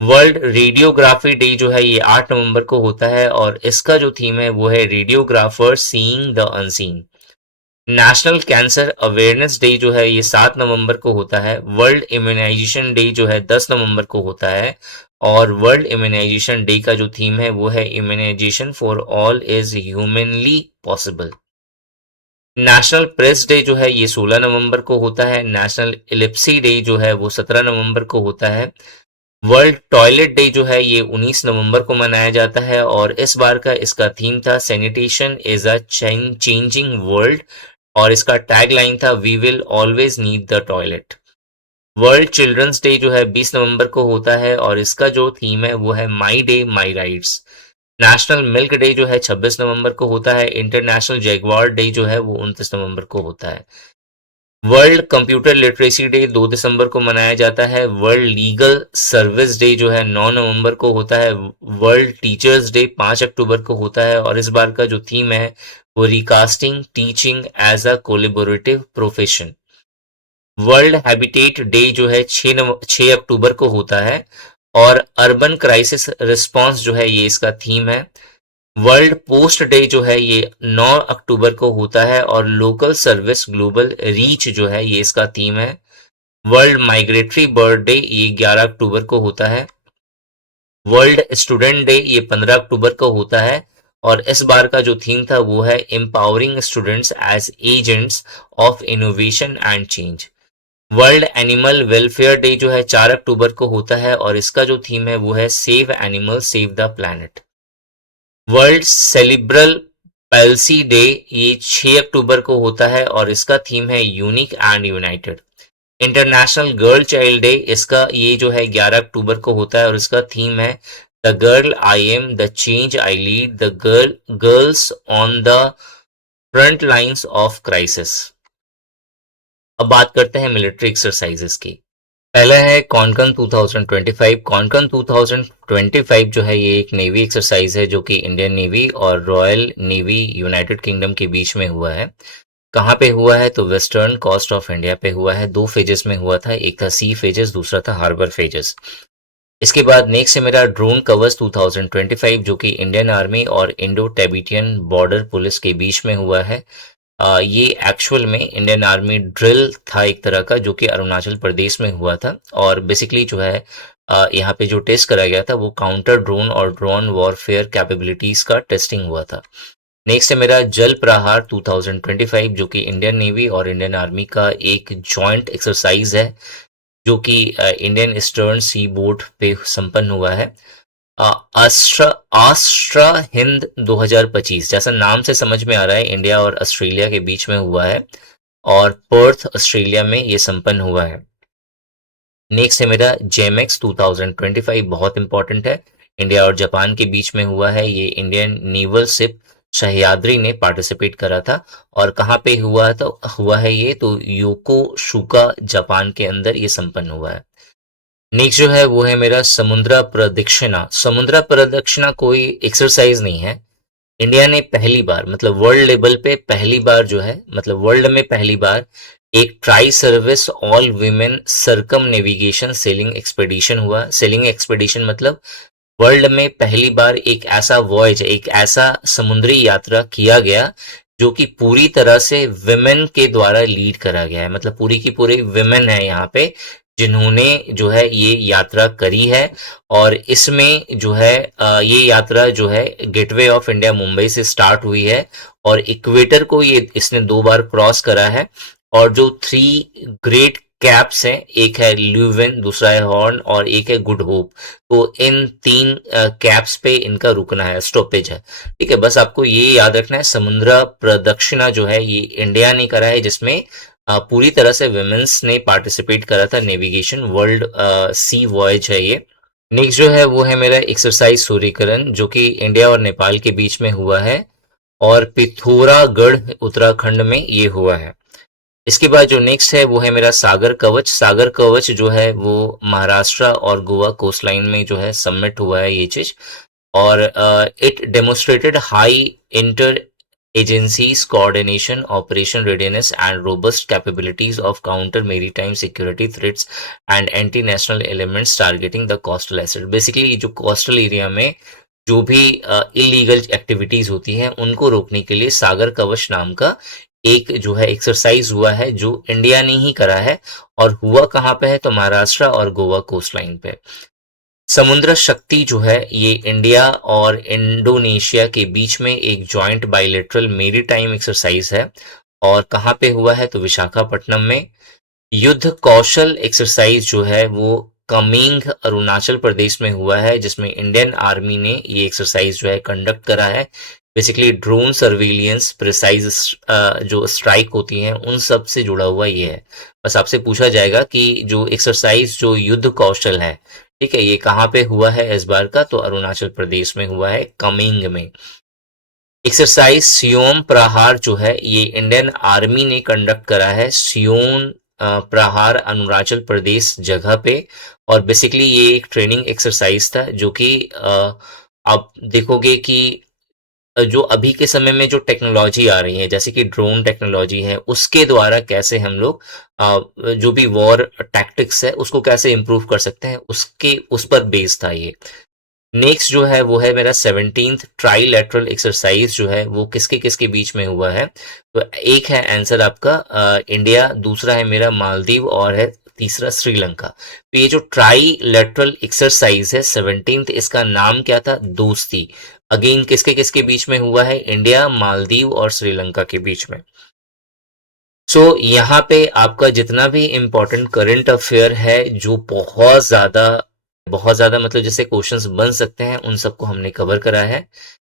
World radiography day जो है ये 8 नवंबर को होता है और इसका जो थीम है वो है radiographer seeing the unseen. National cancer awareness day जो है ये 7 नवंबर को होता है। वर्ल्ड इम्यूनाइजेशन डे जो है 10 नवंबर को होता है और वर्ल्ड इम्यूनाइजेशन डे का जो थीम है वो है immunisation for all is humanly possible. National press day जो है ये 16 नवंबर को होता है। नेशनल इलिप्सी डे जो है वो 17 नवंबर को होता है। वर्ल्ड टॉयलेट डे जो है ये 19 नवंबर को मनाया जाता है और इस बार का इसका थीम था sanitation is a changing world और इसका टैग लाइन था we will always need the toilet. World children's day जो है 20 नवंबर को होता है और इसका जो थीम है वो है my day my rights. National milk day जो है 26 नवंबर को होता है। इंटरनेशनल जैगवार डे जो है वो 29 नवंबर को होता है। वर्ल्ड कंप्यूटर लिटरेसी डे 2 दिसंबर को मनाया जाता है। वर्ल्ड लीगल सर्विस डे जो है 9 नवंबर को होता है। वर्ल्ड टीचर्स डे 5 अक्टूबर को होता है और इस बार का जो थीम है वो recasting teaching as a collaborative profession. World habitat day जो है 6 अक्टूबर को होता है, और अर्बन क्राइसिस रिस्पॉन्स जो है ये इसका थीम है। वर्ल्ड पोस्ट डे जो है ये 9 अक्टूबर को होता है, और लोकल सर्विस ग्लोबल रीच जो है ये इसका थीम है। वर्ल्ड माइग्रेटरी बर्ड डे ये 11 अक्टूबर को होता है। वर्ल्ड स्टूडेंट डे ये 15 अक्टूबर को होता है, और इस बार का जो थीम था वो है empowering students as agents of innovation and change. World animal welfare day जो है 4 अक्टूबर को होता है, और इसका जो थीम है वो है save animal save the planet. World cerebral palsy day ये 6 अक्टूबर को होता है, और इसका थीम है unique and United. International girl child day इसका ये जो है 11 अक्टूबर को होता है, और इसका थीम है the girl I am the change I lead, the girls on the front lines of crisis. अब बात करते हैं मिलिट्री एक्सरसाइजेस की। पहला है कॉनकन 2025। कॉनकन 2025 जो है ये एक नेवी एक्सरसाइज है जो कि इंडियन नेवी और रॉयल नेवी यूनाइटेड किंगडम के बीच में हुआ है। कहाँ पे हुआ है? तो वेस्टर्न कोस्ट ऑफ इंडिया पे हुआ है। 2 फेजेस में हुआ था, एक था सी फेजेस, दूसरा था हार्बर फेजेस। इसके बाद नेक्स्ट है मेरा ड्रोन कवच 2025 जो कि इंडियन आर्मी और इंडो टिबेटियन बॉर्डर पुलिस के बीच में हुआ है। ये एक्चुअल में इंडियन आर्मी ड्रिल था एक तरह का, जो कि अरुणाचल प्रदेश में हुआ था, और बेसिकली जो है यहाँ पे जो टेस्ट कराया गया था वो काउंटर ड्रोन और ड्रोन वॉरफेयर कैपेबिलिटीज का टेस्टिंग हुआ था। नेक्स्ट है मेरा जल प्रहार 2025 जो कि इंडियन नेवी और इंडियन आर्मी का एक जॉइंट एक्सरसाइज है, जो कि इंडियन ईस्टर्न सी बोर्ड पे संपन्न हुआ है। आस्ट्रा आस्ट्रा हिंद 2025 जैसा नाम से समझ में आ रहा है इंडिया और ऑस्ट्रेलिया के बीच में हुआ है, और पर्थ ऑस्ट्रेलिया में ये संपन्न हुआ है। नेक्स्ट है मेरा जेमेक्स 2025, बहुत इंपॉर्टेंट है, इंडिया और जापान के बीच में हुआ है। ये इंडियन नेवल शिप सह्याद्री ने पार्टिसिपेट करा था, और कहाँ पे हुआ तो हुआ है ये तो योकोसुका जापान के अंदर ये संपन्न हुआ है। नेक्स्ट जो है वो है मेरा समुद्रा प्रदक्षिणा। समुद्रा प्रदक्षिणा कोई एक्सरसाइज नहीं है। इंडिया ने पहली बार, मतलब वर्ल्ड लेवल पे पहली बार जो है, मतलब वर्ल्ड में पहली बार एक tri service all women circumnavigation sailing expedition हुआ। सेलिंग एक्सपेडिशन मतलब वर्ल्ड में पहली बार एक ऐसा वॉयज, एक ऐसा समुद्री यात्रा किया गया जो कि पूरी तरह से विमेन के द्वारा लीड करा गया है। मतलब पूरी की पूरी विमेन है यहाँ पे जिन्होंने जो है ये यात्रा करी है, और इसमें जो है ये यात्रा जो है गेटवे ऑफ इंडिया मुंबई से स्टार्ट हुई है, और इक्वेटर को ये इसने 2 बार क्रॉस करा है। और जो 3 ग्रेट कैप्स हैं, एक है ल्यूवेन, दूसरा है हॉर्न, और एक है गुड होप, तो इन 3 कैप्स पे इनका रुकना है, स्टॉपेज है। ठीक है, बस आपको ये याद रखना है। समुद्र प्रदक्षिणा जो है ये इंडिया ने करा है, जिसमें पूरी तरह से विमेंस ने पार्टिसिपेट करा था। नेविगेशन वर्ल्ड सी वॉयज है ये। नेक्स्ट जो है वो है मेरा एक्सरसाइज सूर्यकिरण जो कि इंडिया और नेपाल के बीच में हुआ है, और पिथौरागढ़ उत्तराखंड में ये हुआ है। इसके बाद जो नेक्स्ट है वो है मेरा सागर कवच। सागर कवच जो है वो महाराष्ट्र और गोवा कोस्ट लाइन में जो है सबमिट हुआ है ये चीज, और it demonstrated high inter agencies coordination, operation readiness and robust capabilities of counter maritime security threats and anti-national elements targeting the coastal asset। Basically जो कोस्टल एरिया में जो भी इलीगल एक्टिविटीज होती हैं उनको रोकने के लिए सागर कवच नाम का एक जो है एक्सरसाइज हुआ है, जो इंडिया ने ही करा है, और हुआ कहाँ पे है तो महाराष्ट्र और गोवा कोस्ट लाइन पे। समुद्र शक्ति जो है ये इंडिया और इंडोनेशिया के बीच में एक जॉइंट बाइलेटरल मेरीटाइम एक्सरसाइज है, और कहाँ पे हुआ है तो विशाखापट्टनम में। युद्ध कौशल एक्सरसाइज जो है वो कमिंग अरुणाचल प्रदेश में हुआ है, जिसमें इंडियन आर्मी ने ये एक्सरसाइज जो है कंडक्ट करा है। बेसिकली ड्रोन सर्विलियंस प्रिसाइज जो स्ट्राइक होती हैं उन सब से जुड़ा हुआ ये है। बस आपसे पूछा जाएगा कि जो एक्सरसाइज जो युद्ध कौशल है, ठीक है, ये कहाँ पे हुआ है इस बार का, तो अरुणाचल प्रदेश में हुआ है, कमिंग में। एक्सरसाइज सियोम प्रहार जो है ये इंडियन आर्मी ने कंडक्ट करा है, सियोन प्रहार अरुणाचल प्रदेश जगह पे। और बेसिकली ये एक ट्रेनिंग एक्सरसाइज था जो कि आप देखोगे कि जो अभी के समय में जो टेक्नोलॉजी आ रही है जैसे कि ड्रोन टेक्नोलॉजी है उसके द्वारा कैसे हम लोग जो भी वॉर टैक्टिक्स है उसको कैसे इम्प्रूव कर सकते हैं उसके उस पर बेस्ड था ये। नेक्स्ट जो है वो है मेरा 17th ट्राईलैटरल एक्सरसाइज जो है वो किसके किसके बीच में हुआ है। तो एक है आंसर आपका इंडिया, दूसरा है मेरा मालदीव और है तीसरा श्रीलंका। तो ये जो ट्राईलैटरल एक्सरसाइज है 17th, इसका नाम क्या था? दोस्ती। अगेन किसके किसके बीच में हुआ है? इंडिया, मालदीव और श्रीलंका के बीच में। सो यहाँ पे आपका जितना भी इम्पोर्टेंट करंट अफेयर है जो बहुत ज्यादा मतलब जैसे क्वेश्चंस बन सकते हैं उन सबको हमने कवर करा है।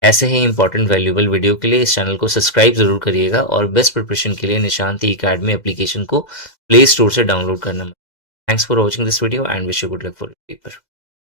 ऐसे ही इंपॉर्टेंट वैल्यूएबल वीडियो के लिए इस चैनल को सब्सक्राइब जरूर करिएगा और बेस्ट प्रिपरेशन के लिए निशांति एकेडमी एप्लीकेशन को प्ले स्टोर से डाउनलोड करना। Thanks for watching this video and wish you good luck for paper.